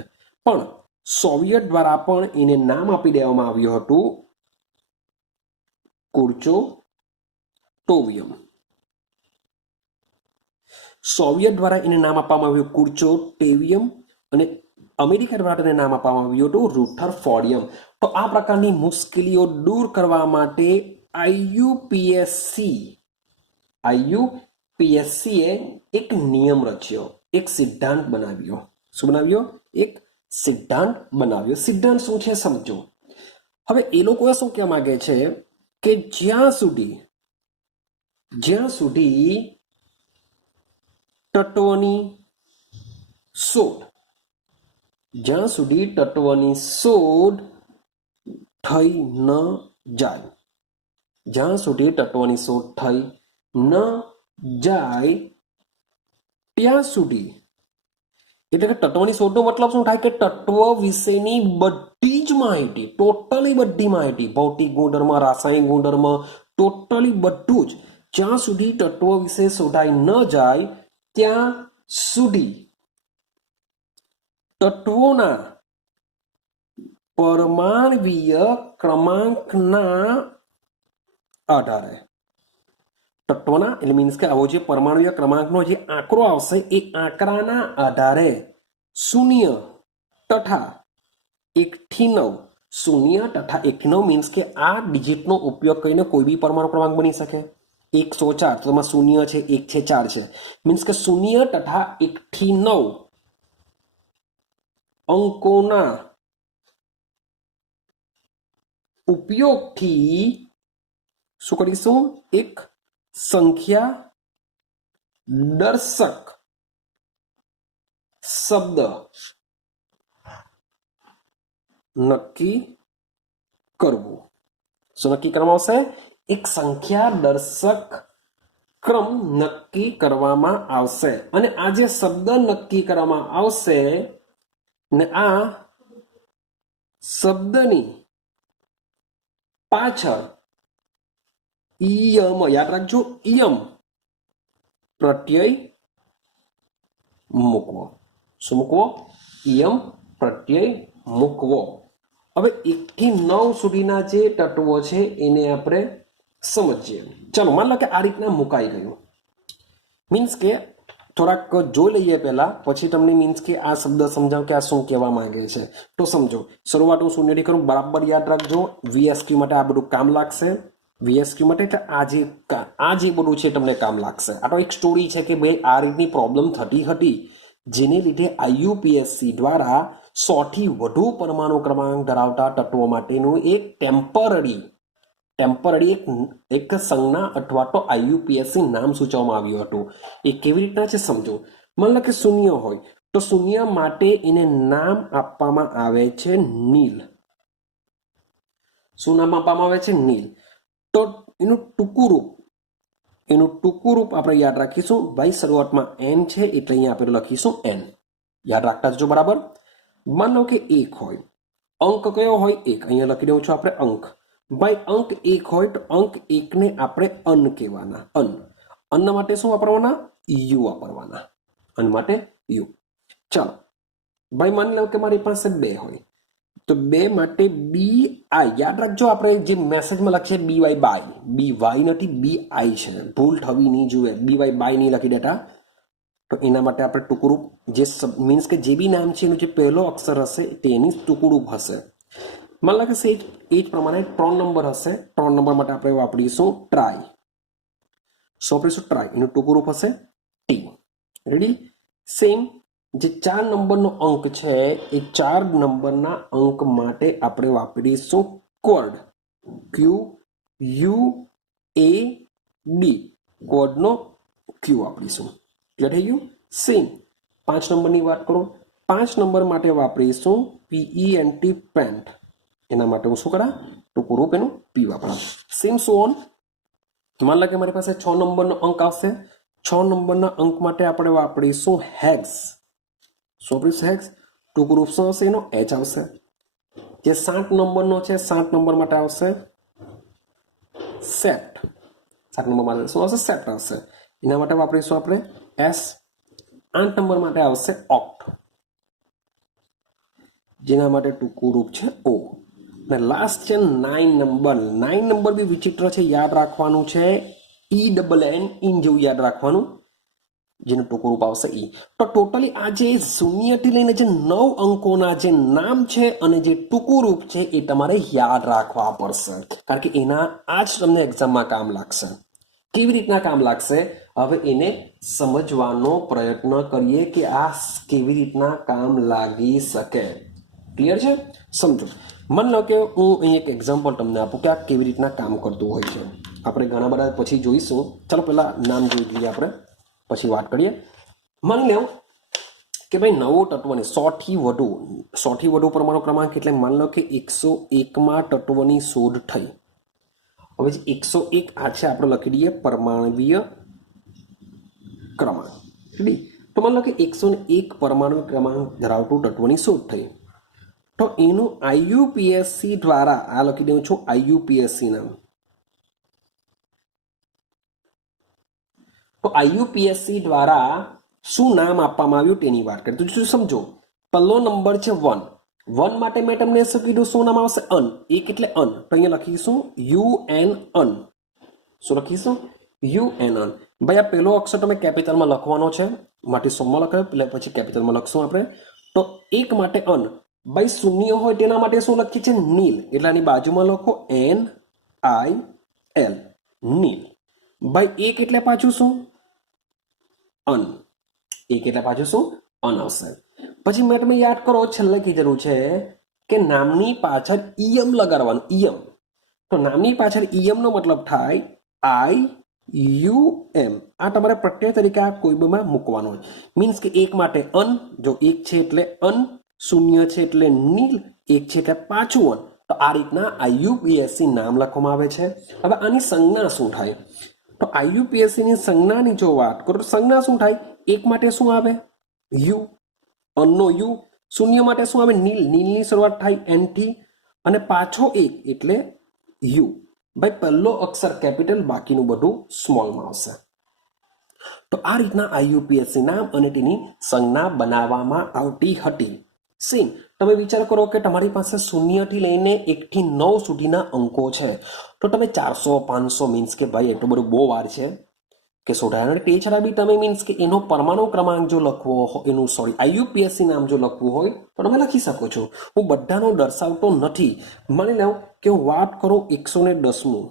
પણ સોવિયત દ્વારા પણ એને નામ આપી દેવામાં આવ્યું હતું કુર્ચોટોવિયમ. સોવિયત દ્વારા એને નામ આપવામાં આવ્યું કુર્ચોટેવિયમ અને અમેરિકા દ્વારા તેને નામ આપવામાં આવ્યું હતું રુથરફોર્ડિયમ. તો આ પ્રકારની મુશ્કેલીઓ દૂર કરવા માટે IUPACએ એક નિયમ રચ્યો, એક સિદ્ધાંત બનાવ્યો. શું બનાવ્યો? એક સિદ્ધાંત બનાવ્યો. સિદ્ધાંત શું છે સમજો. હવે એ લોકો શું કહેવા માંગે છે કે જ્યાં સુધી તત્વની શોધ થઈ ન જાય, જ્યાં સુધી તત્વની શોધ થઈ ન જાય ત્યાં સુધી, એટલે કે તત્વની શોધનો મતલબ શું થાય કે તત્વ વિશેની બધી જ માહિતી, ટોટલી બધી માહિતી, ભૌતિક ગુણધર્મ, રાસાયણિક ગુણધર્મ, ટોટલી બધું જ જ્યાં સુધી તત્વો વિશે શોધાઈ ન જાય ત્યાં સુધી તત્વોના પરમાણ્વીય ક્રમાંકના આધારે, તત્વોના એટલે મીન્સ કે આવો જે પરમાણ્વીય ક્રમાંકનો જે આંકડો આવશે એ આંકડાના આધારે 0 તથા 1 થી 9, 0 તથા 1 થી 9 મીન્સ કે આ ડિજિટનો ઉપયોગ કરીને કોઈ બી પરમાણુ ક્રમાંક બની શકે. 104 તો એમાં 0 છે, 1 છે, 4 છે, મીન્સ કે 0 તથા 1 થી 9 અંકોના ઉપયોગથી શું કરીશું? એક સંખ્યા દર્શક શબ્દ નક્કી કરવું. શું નક્કી કરવામાં આવશે? એક સંખ્યા દર્શક ક્રમ નક્કી કરવામાં આવશે. અને આ જે શબ્દ નક્કી કરવામાં આવશે ને આ શબ્દની પાછળ ઈયમ, યાદ રાખજો, ઈયમ પ્રત્યય મૂકવો. શું મૂકવો? ઈયમ પ્રત્યય મૂકવો. હવે 1 થી 9 સુધીના જે તત્વો છે એને આપણે સમજીએ. ચાલો માન લો કે આ રીતના મુકાઈ ગયું. મીન્સ કે થોડાક જોઈ લઈએ પહેલા, પછી તમને મીન્સ કે આ શબ્દ સમજાવ કે આ શું કહેવા માંગે છે. તો સમજો, શરૂઆત હું શૂન્યથી કરું, બરાબર યાદ રાખજો. VSQ માટે આ બધું કામ લાગશે. VSQ માટે એટલે આ જે બધું છે તમને કામ લાગશે. આ તો એક સ્ટોરી છે કે ભાઈ આ રીતની પ્રોબ્લેમ થતી હતી, જેને લીધે IUPSC દ્વારા 100 થી વધુ પરમાણુ ક્રમાંક ધરાવતા તત્વો માટેનું એક ટેમ્પરરી એક સંજ્ઞા અથવા તો IUPSC નામ સૂચવવામાં આવ્યું હતું. એ કેવી રીતના છે સમજો. માન લો કે 0 હોય તો 0 માટે એને નામ આપવામાં આવે છે નીલ. શું નામ આપવામાં આવે છે? નીલ. તો એનું ટૂંકું રૂપ આપણે યાદ રાખીશું. ભાઈ શરૂઆતમાં n છે એટલે અહીંયા આપણે લખીશું n. યાદ રાખતા જજો બરાબર. માનો કે 1 હોય, અંક કયો હોય? 1. અહીંયા લખી દઉં છું આપણે અંક. ભાઈ અંક 1 હોય તો અંક 1 ને આપણે અન કહેવાના. અન માટે શું વાપરવાના? યુ વાપરવાના. અન માટે યુ. ચાલો ભાઈ માની લો કે મારી પાસે 2 હોય તો 2 માટે BI. યાદ રાખજો, આપણે જે મેસેજમાં લખીએ BY નથી, BI છે. ભૂલ થવી નહીં જોઈએ. BY નહીં લખી દેતા. તો એના માટે આપણે ટૂંકું જે મીન્સ કે જે બી નામ છે એનું જે પહેલો અક્ષર હશે તેની ટૂંકું હશે. માન લો કે એ જ પ્રમાણે 3 નંબર હશે. 3 નંબર માટે આપણે વાપરીશું ટ્રાય. શું વાપરીશું? ટ્રાય. એનું ટૂંકું રૂપ હશે T. રેડી? સેમ જે 4 નંબરનો અંક છે એ 4 નંબરના અંક માટે આપણે વાપરીશું ક્વોડ. QUAD. ક્વોડનો Q વાપરીશું. ક્લિયર થઈ ગયું? સેમ 5 નંબરની વાત કરો. 5 નંબર માટે વાપરીશું PENT. પેન્ટ. એના માટે હું શું કરા? ટૂંકું રૂપ એનું P વાપરા. Same so on. માન લો કે મારી પાસે 6 નંબરનો અંક આવશે. 6 નંબરના અંક માટે આપણે વાપરીશું હેક્સ. શું વાપરીશું? હેક્સ. ટૂંકું રૂપ શું હશે? એનો H આવશે. જે 7 નંબરનો છે 7 નંબર માટે આવશે સેટ. 7 નંબર માટે શું આવશે? સેટ આવશે. એના માટે વાપરીશું આપણે S. 8 નંબર માટે આવશે ઓક્ટ, જેના માટે ટૂંકું રૂપ છે O. અને લાસ્ટ છે 9 નંબર. 9 નંબર બી વિચિત્ર છે, યાદ રાખવાનું છે ENN ઇન જેવું યાદ રાખવાનું, જેનું ટૂંકું રૂપ આવશે E. તો ટોટલી આ જે 0 થી લઈને જે 9 અંકોના જે નામ છે અને જે ટૂંકું રૂપ છે એ તમારે યાદ રાખવા પડશે, કારણ કે એના આ જ તમને એક્ઝામમાં કામ લાગશે. કેવી રીતના કામ લાગશે હવે એને સમજવાનો પ્રયત્ન કરીએ કે આ કેવી રીતના કામ લાગી શકે. ક્લિયર છે? સમજો. માન લો કે હું અહીં એક એક્ઝામ્પલ તમને આપું કે આ કેવી રીતના કામ કરતું હોય છે. આપણે ઘણા બધા પછી જોઈશું. ચાલો પહેલા નામ જોઈ લઈએ, આપણે પછી વાત કરીએ. માની લો કે ભાઈ નવો તત્વને 100 થી વધુ પરમાણુ ક્રમાંક એટલે માન લો કે 101માં તત્વની શોધ થઈ. હવે 101 આ છે આપણે લખી દઈએ પરમાણ્વીય ક્રમાંક. રેડી? તો માન લો કે 101 પરમાણુ ક્રમાંક ધરાવતું તત્વની શોધ થઈ. તો એનું આઈયુપીએસસી દ્વારા આ લખી દઉં છું આઈયુપીએસસી નામ. તો આઈયુપીએસસી દ્વારા શું નામ આપવામાં આવ્યું તેની વાત કરીએ તો સમજો પહેલો નંબર છે 1. 1 માટે મેં તમને શું કીધું, શું નામ આવશે? અન. એક એટલે અન, તો અહીંયા લખીશું યુ એન અન. શું લખીશું? યુ એન અન. ભાઈ આ પહેલો અક્ષર તમે કેપિટલમાં લખવાનો છે, માટે સોમમાં લખાયો, એટલે પછી કેપિટલમાં લખશું આપણે. તો એક માટે અન. ભાઈ શૂન્ય હોય તેના માટે શું લખીએ છીએ? નીલ. એટલે આની બાજુમાં લખો એન આઈ એલ, નીલ. ભાઈ એક એટલે પાછું શું? અન. એક એટલે પાછું શું? અન આવશે. પછી મેં તમે યાદ કરો, છેલ્લે કીધેલું છે કે નામની પાછળ ઈયમ લગાડવાનું. ઈયમ. તો નામની પાછળ ઈયમનો મતલબ થાય આઈ યુ એમ. આ તમારે પ્રત્યય તરીકે આ કોઈમાં મૂકવાનો હોય. મીન્સ કે એક માટે અન, જો એક છે એટલે અન, શૂન્ય છે એટલે નીલ, એક છે એટલે પાછું અન. તો આ રીતના આઈયુપીએસસી નામ લખવામાં આવે છે. હવે આની સંજ્ઞા શું થાય? તો આઈયુપીએસસી ની સંજ્ઞાની જો વાત કરો તો સંજ્ઞા શું થાય? એક માટે શું આવે? યુ, અનનો યુ. શૂન્ય માટે શું આવે? નીલ. નીલની શરૂઆત થાય એન થી, અને પાછો એક એટલે યુ. ભાઈ પહેલો અક્ષર કેપિટલ, બાકીનું બધું સ્મોલમાં આવશે. તો આ રીતના આઈયુપીએસસી નામ અને તેની સંજ્ઞા બનાવવામાં આવતી હતી. સેમ તમે વિચાર કરો કે તમારી પાસે 0 થી લઈને 1 થી 9 સુધીના અંકો છે, તો તમે 400 500 મીન્સ કે ભાઈ એટલું બધું બહુ વાર છે કે શોધાય. તે છતાં બી તમે મીન્સ કે એનો પરમાણુ ક્રમાંક જો લખવો હોય, એનું આઈયુપીએસસી નામ જો લખવું હોય તો તમે લખી શકો છો. હું બધાનો દર્શાવતો નથી. માની લઉં કે હું વાત કરું 110મું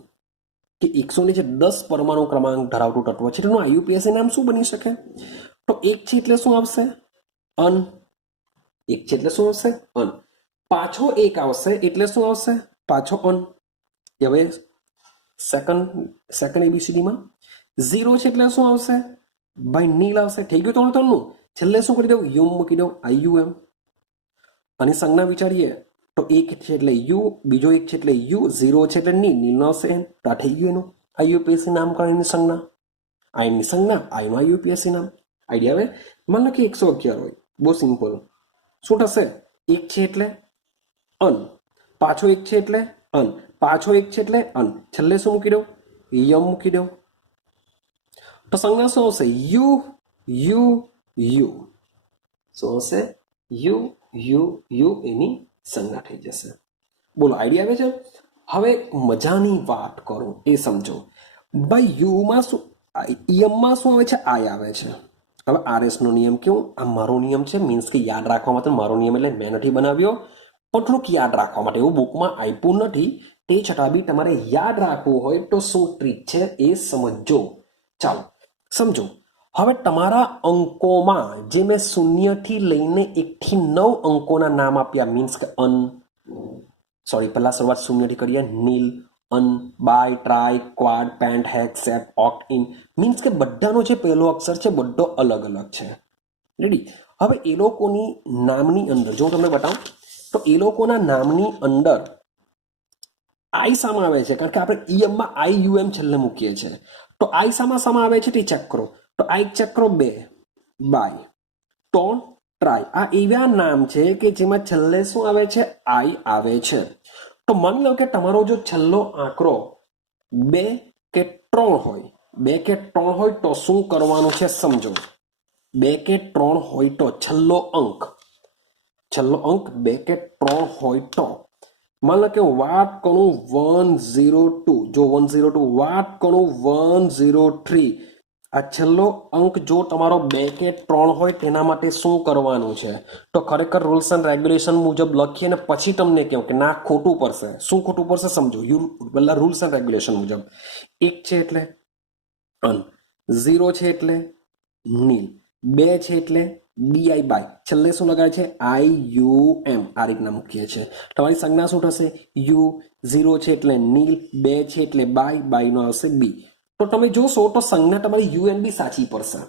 કે 110 પરમાણુ ક્રમાંક ધરાવતું તત્વ છે, તેનું આઈયુપીએસસી નામ શું બની શકે? તો એક છે એટલે શું આવશે? અન. એક છે એટલે શું આવશે? અન. પાછો એક આવશે એટલે શું આવશે? પાછો અન. હવે સેકન્ડ એબીસીડીમાં 0 છે એટલે શું આવશે? ભાઈ નીલ આવશે. થઈ ગયું ત્રણનું. છેલ્લે શું કરી દઉં? યુ મૂકી દઉં, આઈયુએમ. અને સંજ્ઞા વિચારીએ તો એક છે એટલે યુ, બીજો એક છે એટલે યુ, 0 છે એટલે નીલ, નીલ નો આવશે એન. તો આ થઈ ગયું એનું આઈયુપીએસસી નામકરણની સંજ્ઞા. આઈની સંજ્ઞા, આઈનું આઈયુપીએસસી નામ. આઈડિયા આવે? માન લો કે 111 હોય, બહુ સિમ્પલ. શું થશે? એક છે એટલે અન, પાછો એક છે એટલે અન, પાછો એક છે એટલે અન, છેલ્લે શું મૂકી દઉં? યમ મૂકી દઉં. તો સંજ્ઞા શું આવશે? You you you. શું આવશે? યુ યુ યુ એની સંજ્ઞા થઈ જશે. બોલો, આઈડિયા આવે છે? હવે મજાની વાત કરું એ સમજો. ભાઈ યુમાં શું, યમમાં શું આવે છે? આઈ આવે છે. હવે આરએસ નો નિયમ કેવું? આ મારો નિયમ છે, મીન્સ કે યાદ રાખવા માટે મારો નિયમ, એટલે મેં નથી બનાવ્યો, પણ થોડુંક યાદ રાખવા માટે. એવું બુકમાં આપ્યું નથી, તે છતાં બી તમારે યાદ રાખવું હોય તો શું ટ્રીક છે એ સમજો. ચાલો સમજો. હવે તમારા અંકોમાં જે મેં 0 થી લઈને 1 થી 9 અંકોના નામ આપ્યા, મીન્સ કે અન, પહેલા શરૂઆત 0 થી કરીએ. Nil, un, bi, tri, quad, pent, hex, sept, oct, enn. Means કે બધાનો જે પહેલો અક્ષર છે બધો અલગ અલગ છે. રેડી? હવે એ લોકોની નામની અંદર જો તમને બતાવું તો એ લોકોના નામની અંદર આઈ સામા આવે છે, કારણ કે આપણે ઈએમમાં આઈ યુએમ છેલ્લે મૂકીએ છીએ. તો આઈ સામા આવે છે તે ચેક કરો. તો આઈ ચેક કરો 2, બાય, ટોન, ટ્રાય. આ એવા નામ છે કે જેમાં છેલ્લે શું આવે છે? આઈ આવે છે. તો માની લો કે તમારો જો છેલ્લો આંકડો 2 કે 3 હોય, 2 કે 3 હોય તો શું કરવાનું છે સમજો. 2 કે 3 હોય તો છેલ્લો અંક 2 કે 3 હોય તો मान लो कि વાત કરું 102, જો 102 વાત કરું 103, આ છેલ્લો અંક જો તમારો 2 કે 3 હોય તેના માટે શું કરવાનું છે? તો ખરેખર રૂલ્સ એન્ડ રેગ્યુલેશન મુજબ લખીએ ને પછી તમને કહું કે ના ખોટું પડશે. શું ખોટું પડશે સમજો. પહેલા રૂલ્સ એન્ડ રેગ્યુલેશન મુજબ 1 છે એટલે અન, 0 છે એટલે નીલ, 2 છે એટલે ડીઆઈ બાય, છેલ્લે શું લગાવે છે? આઈ યુ એમ. આ રીતના મૂકીએ છીએ. તમારી સંજ્ઞા શું થશે? યુ. 0 છે એટલે નીલ, 2 છે એટલે બાય, બાય નો આવશે બી. તો તમે જોશો તો સંજ્ઞા તમારી યુએન બી સાચી પડશે,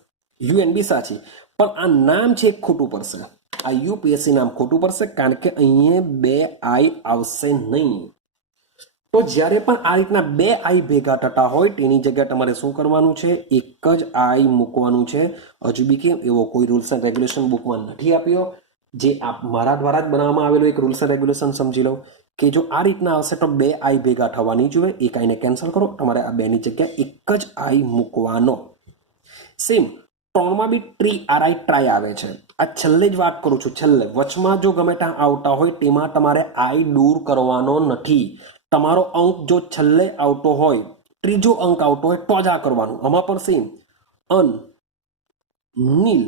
યુએન બી સાચી, પણ આ નામ છે ખોટું પડશે. આ યુપીએસસી નામ ખોટું પડશે કારણ કે અહીંયા 2 આઈ આવશે નહીં. તો જ્યારે પણ આ રીતના 2 આઈ ભેગા થતા હોય તેની જગ્યાએ તમારે શું કરવાનું છે? એક જ આઈ મૂકવાનું છે. હજુ બી કેમ એવો કોઈ રૂલ્સ એન્ડ રેગ્યુલેશન બુકમાં નથી આપ્યો, જે મારા દ્વારા જ બનાવવામાં આવેલું એક રૂલ્સ એન્ડ રેગ્યુલેશન સમજી લો કે જો આ રીતના આવશે તો 2 આઈ ભેગા થવાની જોઈએ, એક આઈને કેન્સલ કરો, તમારે આ 2 ની જગ્યાએ એક જ આઈ મૂકવાનો. સેમ 3 માં બી ટ્રી આરઆઈ ટ્રાય આવે છે. આ છેલ્લે જ વાત કરું છું, છેલ્લે વચમાં જો ગમે ત્યાં આવતા હોય તેમાં તમારે આઈ દૂર કરવાનો નથી. તમારો અંક જો છેલ્લે આવતો હોય, ત્રીજો અંક આવતો હોય તો જ આ કરવાનું. આમાં પણ સેમ અન નીલ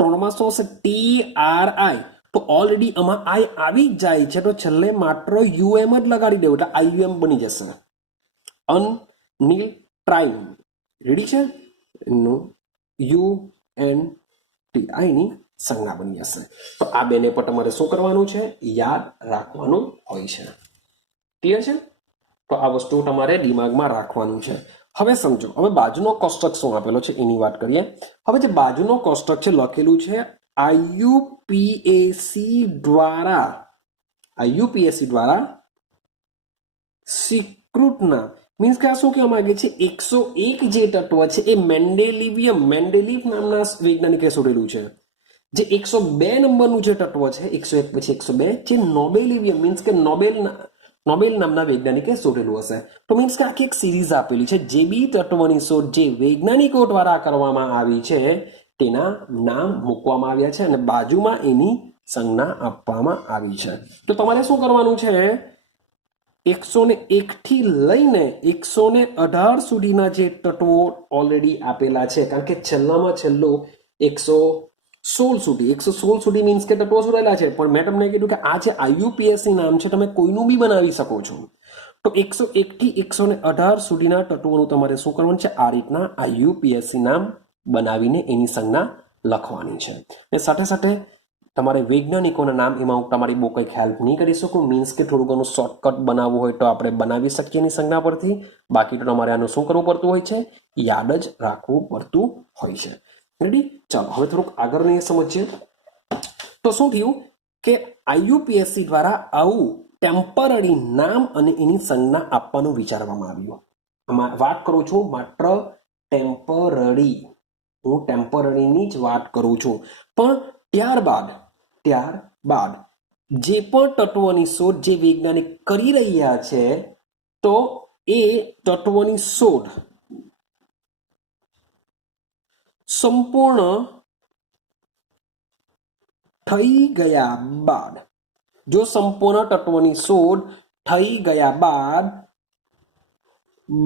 3 માં શું હશે? ટી આર આઈ, તો ઓલરેડી આમાં આઈ આવી જ જાય છે, તો છેલ્લે માત્ર યુએમ જ લગાડી દેવું એટલે આઈયુએમ બની જશે. અન નીલ ટ્રાઇમ રેડી છે, નો યુ એન ટી આઈની સંજ્ઞા બની જશે. તો આ બેને પણ તમારે શું કરવાનું છે? યાદ રાખવાનું હોય છે. ક્લિયર છે? તો આ વસ્તુ તમારે દિમાગમાં રાખવાનું છે. હવે સમજો, હવે બાજુનો કોષ્ટક શું આપેલો છે એની વાત કરીએ. હવે જે બાજુનો કોષ્ટક છે લખેલું છે આઈયુપીએસસી દ્વારા સ્વીકૃતના, મીન્સ કે આ શું કહેવા માંગે છે? 101 જે તત્વ છે એ મેન્ડેલીવ નામના વૈજ્ઞાનિકે શોધેલું છે. જે 102 નંબરનું જે તત્વ છે, 101 પછી 102, જે નોબેલિવિયમ મીન્સ કે નોબેલ નામના વૈજ્ઞાનિકે શોધેલું હશે. તો મીન્સ કે આખી એક સિરીઝ આપેલી છે. જે બી તત્વની શોધ જે વૈજ્ઞાનિકો દ્વારા કરવામાં આવી છે તેના નામ મૂકવામાં આવ્યા છે અને બાજુમાં એની સંજ્ઞા આપવામાં આવી છે. તો તમારે શું કરવાનું છે? 101 થી લઈને 118 સુધીના જે તત્વો ઓલરેડી આપેલા છે, કારણ કે છેલ્લામાં છેલ્લું 116 સુધી મીન્સ કે તત્વો શોધેલા છે. પણ મેં તમને કીધું કે આ જે આઈયુપીએસસી નામ છે તમે કોઈનું બી બનાવી શકો છો. તો 101 થી 118 સુધીના તત્વોનું તમારે શું કરવાનું છે? આ રીતના આઈયુપીએસસી નામ બનાવીને એની સંજ્ઞા લખવાની છે. એ સાથે સાથે તમારે વૈજ્ઞાનિકોના નામ એમાં હું તમારી બહુ કંઈક હેલ્પ નહીં કરી શકું. મીન્સ કે થોડું ઘણું શોર્ટકટ બનાવવું હોય તો આપણે બનાવી શકીએ એની સંજ્ઞા પરથી. બાકી તો તમારે આનું શું કરવું પડતું હોય છે? યાદ જ રાખવું પડતું હોય છે. રેડી? ચાલો હવે થોડુંક આગળની સમજીએ. તો શું થયું કે આઈયુપીએસસી દ્વારા આવું ટેમ્પરરી નામ અને એની સંજ્ઞા આપવાનું વિચારવામાં આવ્યું. આમાં વાત કરું છું માત્ર ટેમ્પરરી, હું ટેમ્પરરીની જ વાત કરું છું. પણ ત્યારબાદ જે પણ તત્વોની શોધ જે વૈજ્ઞાનિક કરી રહ્યા છે તો એ તત્વોની શોધ સંપૂર્ણ થઈ ગયા બાદ, જો સંપૂર્ણ તત્વોની શોધ થઈ ગયા બાદ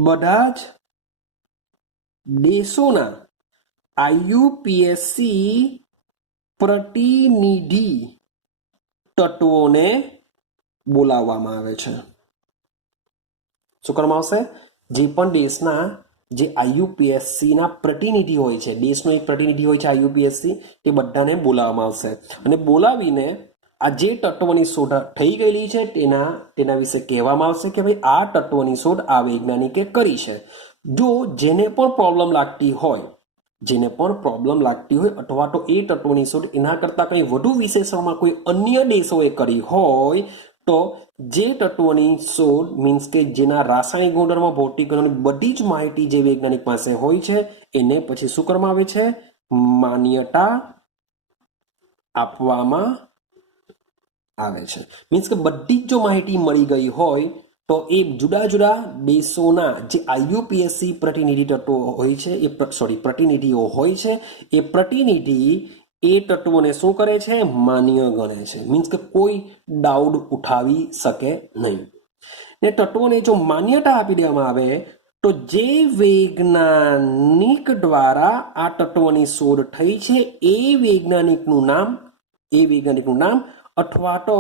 બધા જ દેશોના આઈયુપીએસસી પ્રતિનિધિ તત્વોને બોલાવવામાં આવે છે. શું કરવામાં આવશે? જે પણ દેશના જે આઈયુપીએસસીના પ્રતિનિધિ હોય છે, દેશનો એક પ્રતિનિધિ હોય છે આઈયુપીએસસી, એ બધાને બોલાવવામાં આવશે અને બોલાવીને આ જે તત્વોની શોધ થઈ ગયેલી છે તેના વિશે કહેવામાં આવશે કે ભાઈ આ તત્વોની શોધ આ વૈજ્ઞાનિકે કરી છે. જો જેને પણ પ્રોબ્લેમ લાગતી હોય અથવા તો એ તત્વોની શોધ એના કરતાં કંઈ વધુ વિશેષણમાં કોઈ અન્ય દેશોએ કરી હોય તો જે તત્વોની શોધ મીન્સ કે જેના રાસાયણિક ગુણધર્મો, ભૌતિક ગુણધર્મો બધી જ માહિતી જે વૈજ્ઞાનિક પાસે હોય છે એને પછી શું કરવામાં આવે છે? માન્યતા આપવામાં આવે છે. મીન્સ કે બધી જ જો માહિતી મળી ગઈ હોય તો એ જુદા જુદા દેશોના જે આઈયુપીએસસી પ્રતિનિધિઓ હોય છે એ પ્રતિનિધિ એ તત્વોને શું કરે છે? માન્ય ગણે છે. મીન્સ કે કોઈ ડાઉટ ઉઠાવી શકે નહીં. ને તત્વોને જો માન્યતા આપી દેવામાં આવે તો જે વૈજ્ઞાનિક દ્વારા આ તત્વોની શોધ થઈ છે એ વૈજ્ઞાનિકનું નામ અથવા તો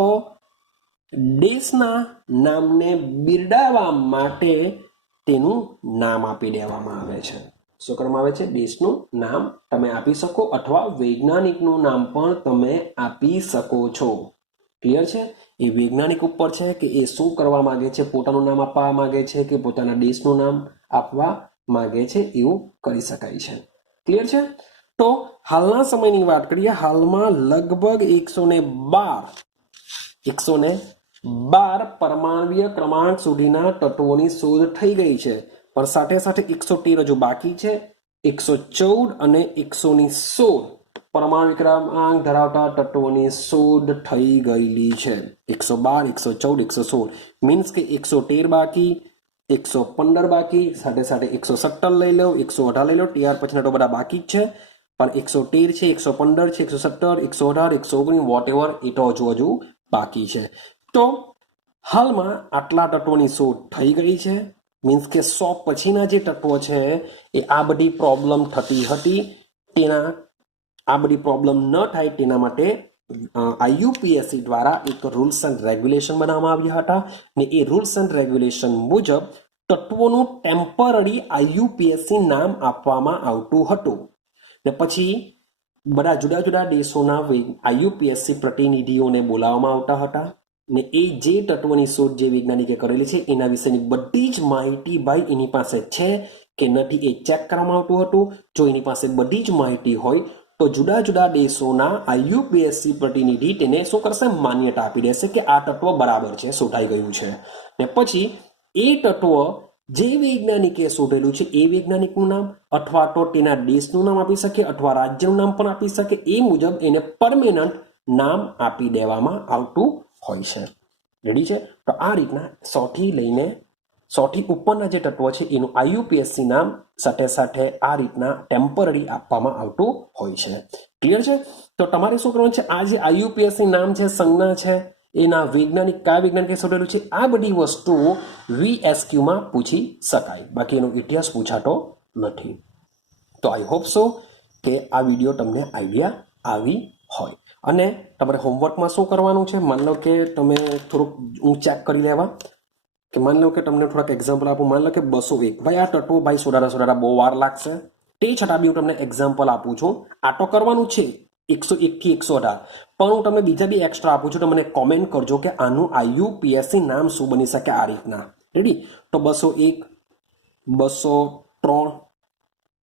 દેશના નામને બિરદાવવા માટે તેનું નામ આપી દેવામાં આવે છે. શું કરવામાં આવે છે? દેશનું નામ તમે આપી શકો અથવા વૈજ્ઞાનિકનું નામ પણ તમે આપી શકો છો. ક્લિયર છે? એ વૈજ્ઞાનિક ઉપર છે કે એ શું કરવા માંગે છે, પોતાનું નામ આપવા માંગે છે કે પોતાના દેશનું નામ આપવા માંગે છે, એવું કરી શકાય છે. ક્લિયર છે? તો હાલના સમયની વાત કરીએ. હાલમાં લગભગ 112 પરમાણ્વીય ક્રમાંક સુધીના તત્વોની શોધ થઈ ગઈ છે. પણ સાથે સાથે 113 હજુ બાકી છે. 114 અને 116 પરમાણુ ક્રમાંક ધરાવતા તત્વોની શોધ થઈ ગયેલી છે. 112, 114, 116 મીન્સ કે 113 બાકી, 115 બાકી, સાથે સાથે 117 લઈ લો, 118 લઈ લો, ત્યાર પછીના તો બધા બાકી જ છે. પણ 113 છે, 115 છે, 117, 118, 119 વોટ એવર એ તો હજુ બાકી છે. તો હાલમાં આટલા તત્વોની શોધ થઈ ગઈ છે. મીન્સ કે 100 પછીના જે તત્વો છે એ આ બધી પ્રોબ્લેમ થતી હતી, તેના આ બધી પ્રોબ્લેમ ન થાય તેના માટે IUPAC દ્વારા એક રૂલ્સ એન્ડ રેગ્યુલેશન બનાવવામાં આવ્યા હતા ને એ રૂલ્સ એન્ડ રેગ્યુલેશન મુજબ તત્વોનું ટેમ્પરરી IUPAC નામ આપવામાં આવતું હતું. ને પછી બધા જુદા જુદા દેશોના IUPAC પ્રતિનિધિઓને બોલાવવામાં આવતા હતા ને એ જે તત્વોની શોધ જે વૈજ્ઞાનિકે કરેલી છે એના વિશેની બધી જ માહિતી ભાઈ એની પાસે છે કે નથી એ ચેક કરવામાં આવતું હતું. જો એની પાસે બધી જ માહિતી હોય તો જુદા જુદા દેશોના IUPAC પ્રતિનિધિ તેને શું કરશે, માન્યતા આપી દેશે કે આ તત્વ બરાબર છે, શોધાઈ ગયું છે. ને પછી એ તત્વ જે વૈજ્ઞાનિકે શોધેલું છે એ વૈજ્ઞાનિકનું નામ અથવા તો તેના દેશનું નામ આપી શકે અથવા રાજ્યનું નામ પણ આપી શકે. એ મુજબ એને પરમેનન્ટ નામ આપી દેવામાં આવતું હોય છે. રેડી છે? તો આ રીતના 100 થી લઈને 100 થી ઉપરના જે તત્વો છે એનું IUPAC નામ સાથે સાથે આ રીતના ટેમ્પરરી આપવામાં આવતું હોય છે. ક્લિયર છે? તો તમારે શું કરવાનું છે, આ જે IUPAC નામ છે, સંજ્ઞા છે, એના વૈજ્ઞાનિક કયા વૈજ્ઞાનિકે શોધેલું છે, આ બધી વસ્તુઓ VSQમાં પૂછી શકાય, બાકી એનો ઇતિહાસ પૂછાતો નથી. તો આઈ હોપ સો કે આ વિડીયો તમને આઈડિયા આવી હોય. અને તમારે હોમવર્કમાં શું કરવાનું છે, માની લો કે તમે થોડુંક હું ચેક કરી લેવા કે માની લો કે તમને થોડાક એક્ઝામ્પલ આપું. માની લો કે 201 ભાઈ આ તત્વો ભાઈ સોડારા બહુ વાર લાગશે, તે છતાં બી હું તમને એક્ઝામ્પલ આપું છું. આ તો કરવાનું છે 101 થી 118, પણ હું તમને બીજા બી એક્સ્ટ્રા આપું છું. તો મને કોમેન્ટ કરજો કે આનું IUPAC નામ શું બની શકે આ રીતના. રેડી? તો 201, 203,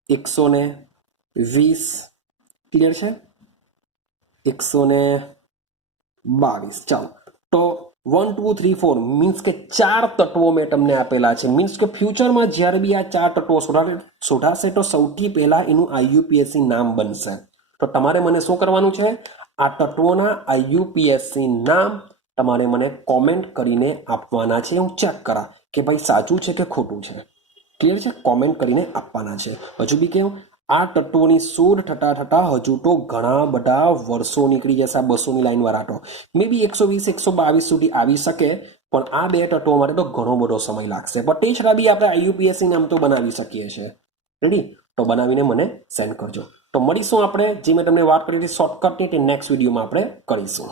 120, ક્લિયર છે, 122. ચાલો, તો 1, 2, 3, 4 મીન્સ કે 4 તત્વો મેં તમને આપેલા છે. મીન્સ કે ફ્યુચરમાં જ્યારે બી આ 4 તત્વો શોધાશે તો સૌથી પહેલા એનું IUPAC નામ બનશે. તો તમારે મને શું કરવાનું છે, આ તત્વોના IUPAC નામ તમારે મને કોમેન્ટ કરીને આપવાના છે. હું ચેક કરા કે ભાઈ સાચું છે કે ખોટું છે. ક્લિયર છે? કોમેન્ટ કરીને આપવાના છે. હજુ બી કેવું, આ તત્વોની શોધ થતા હજુ તો ઘણા બધા વર્ષો નીકળી જશે. આ 200ની લાઈન વાળા તો મે બી 120, 122 સુધી આવી શકે, પણ આ બે તત્વો માટે તો ઘણો બધો સમય લાગશે. પણ તે છતાં બી આપણે IUPAC નામ તો બનાવી શકીએ છીએ. રેડી? તો બનાવીને મને સેન્ડ કરજો. તો મળીશું આપણે, જે મેં તમને વાત કરી હતી શોર્ટકટની, તે નેક્સ્ટ વિડીયોમાં આપણે કરીશું.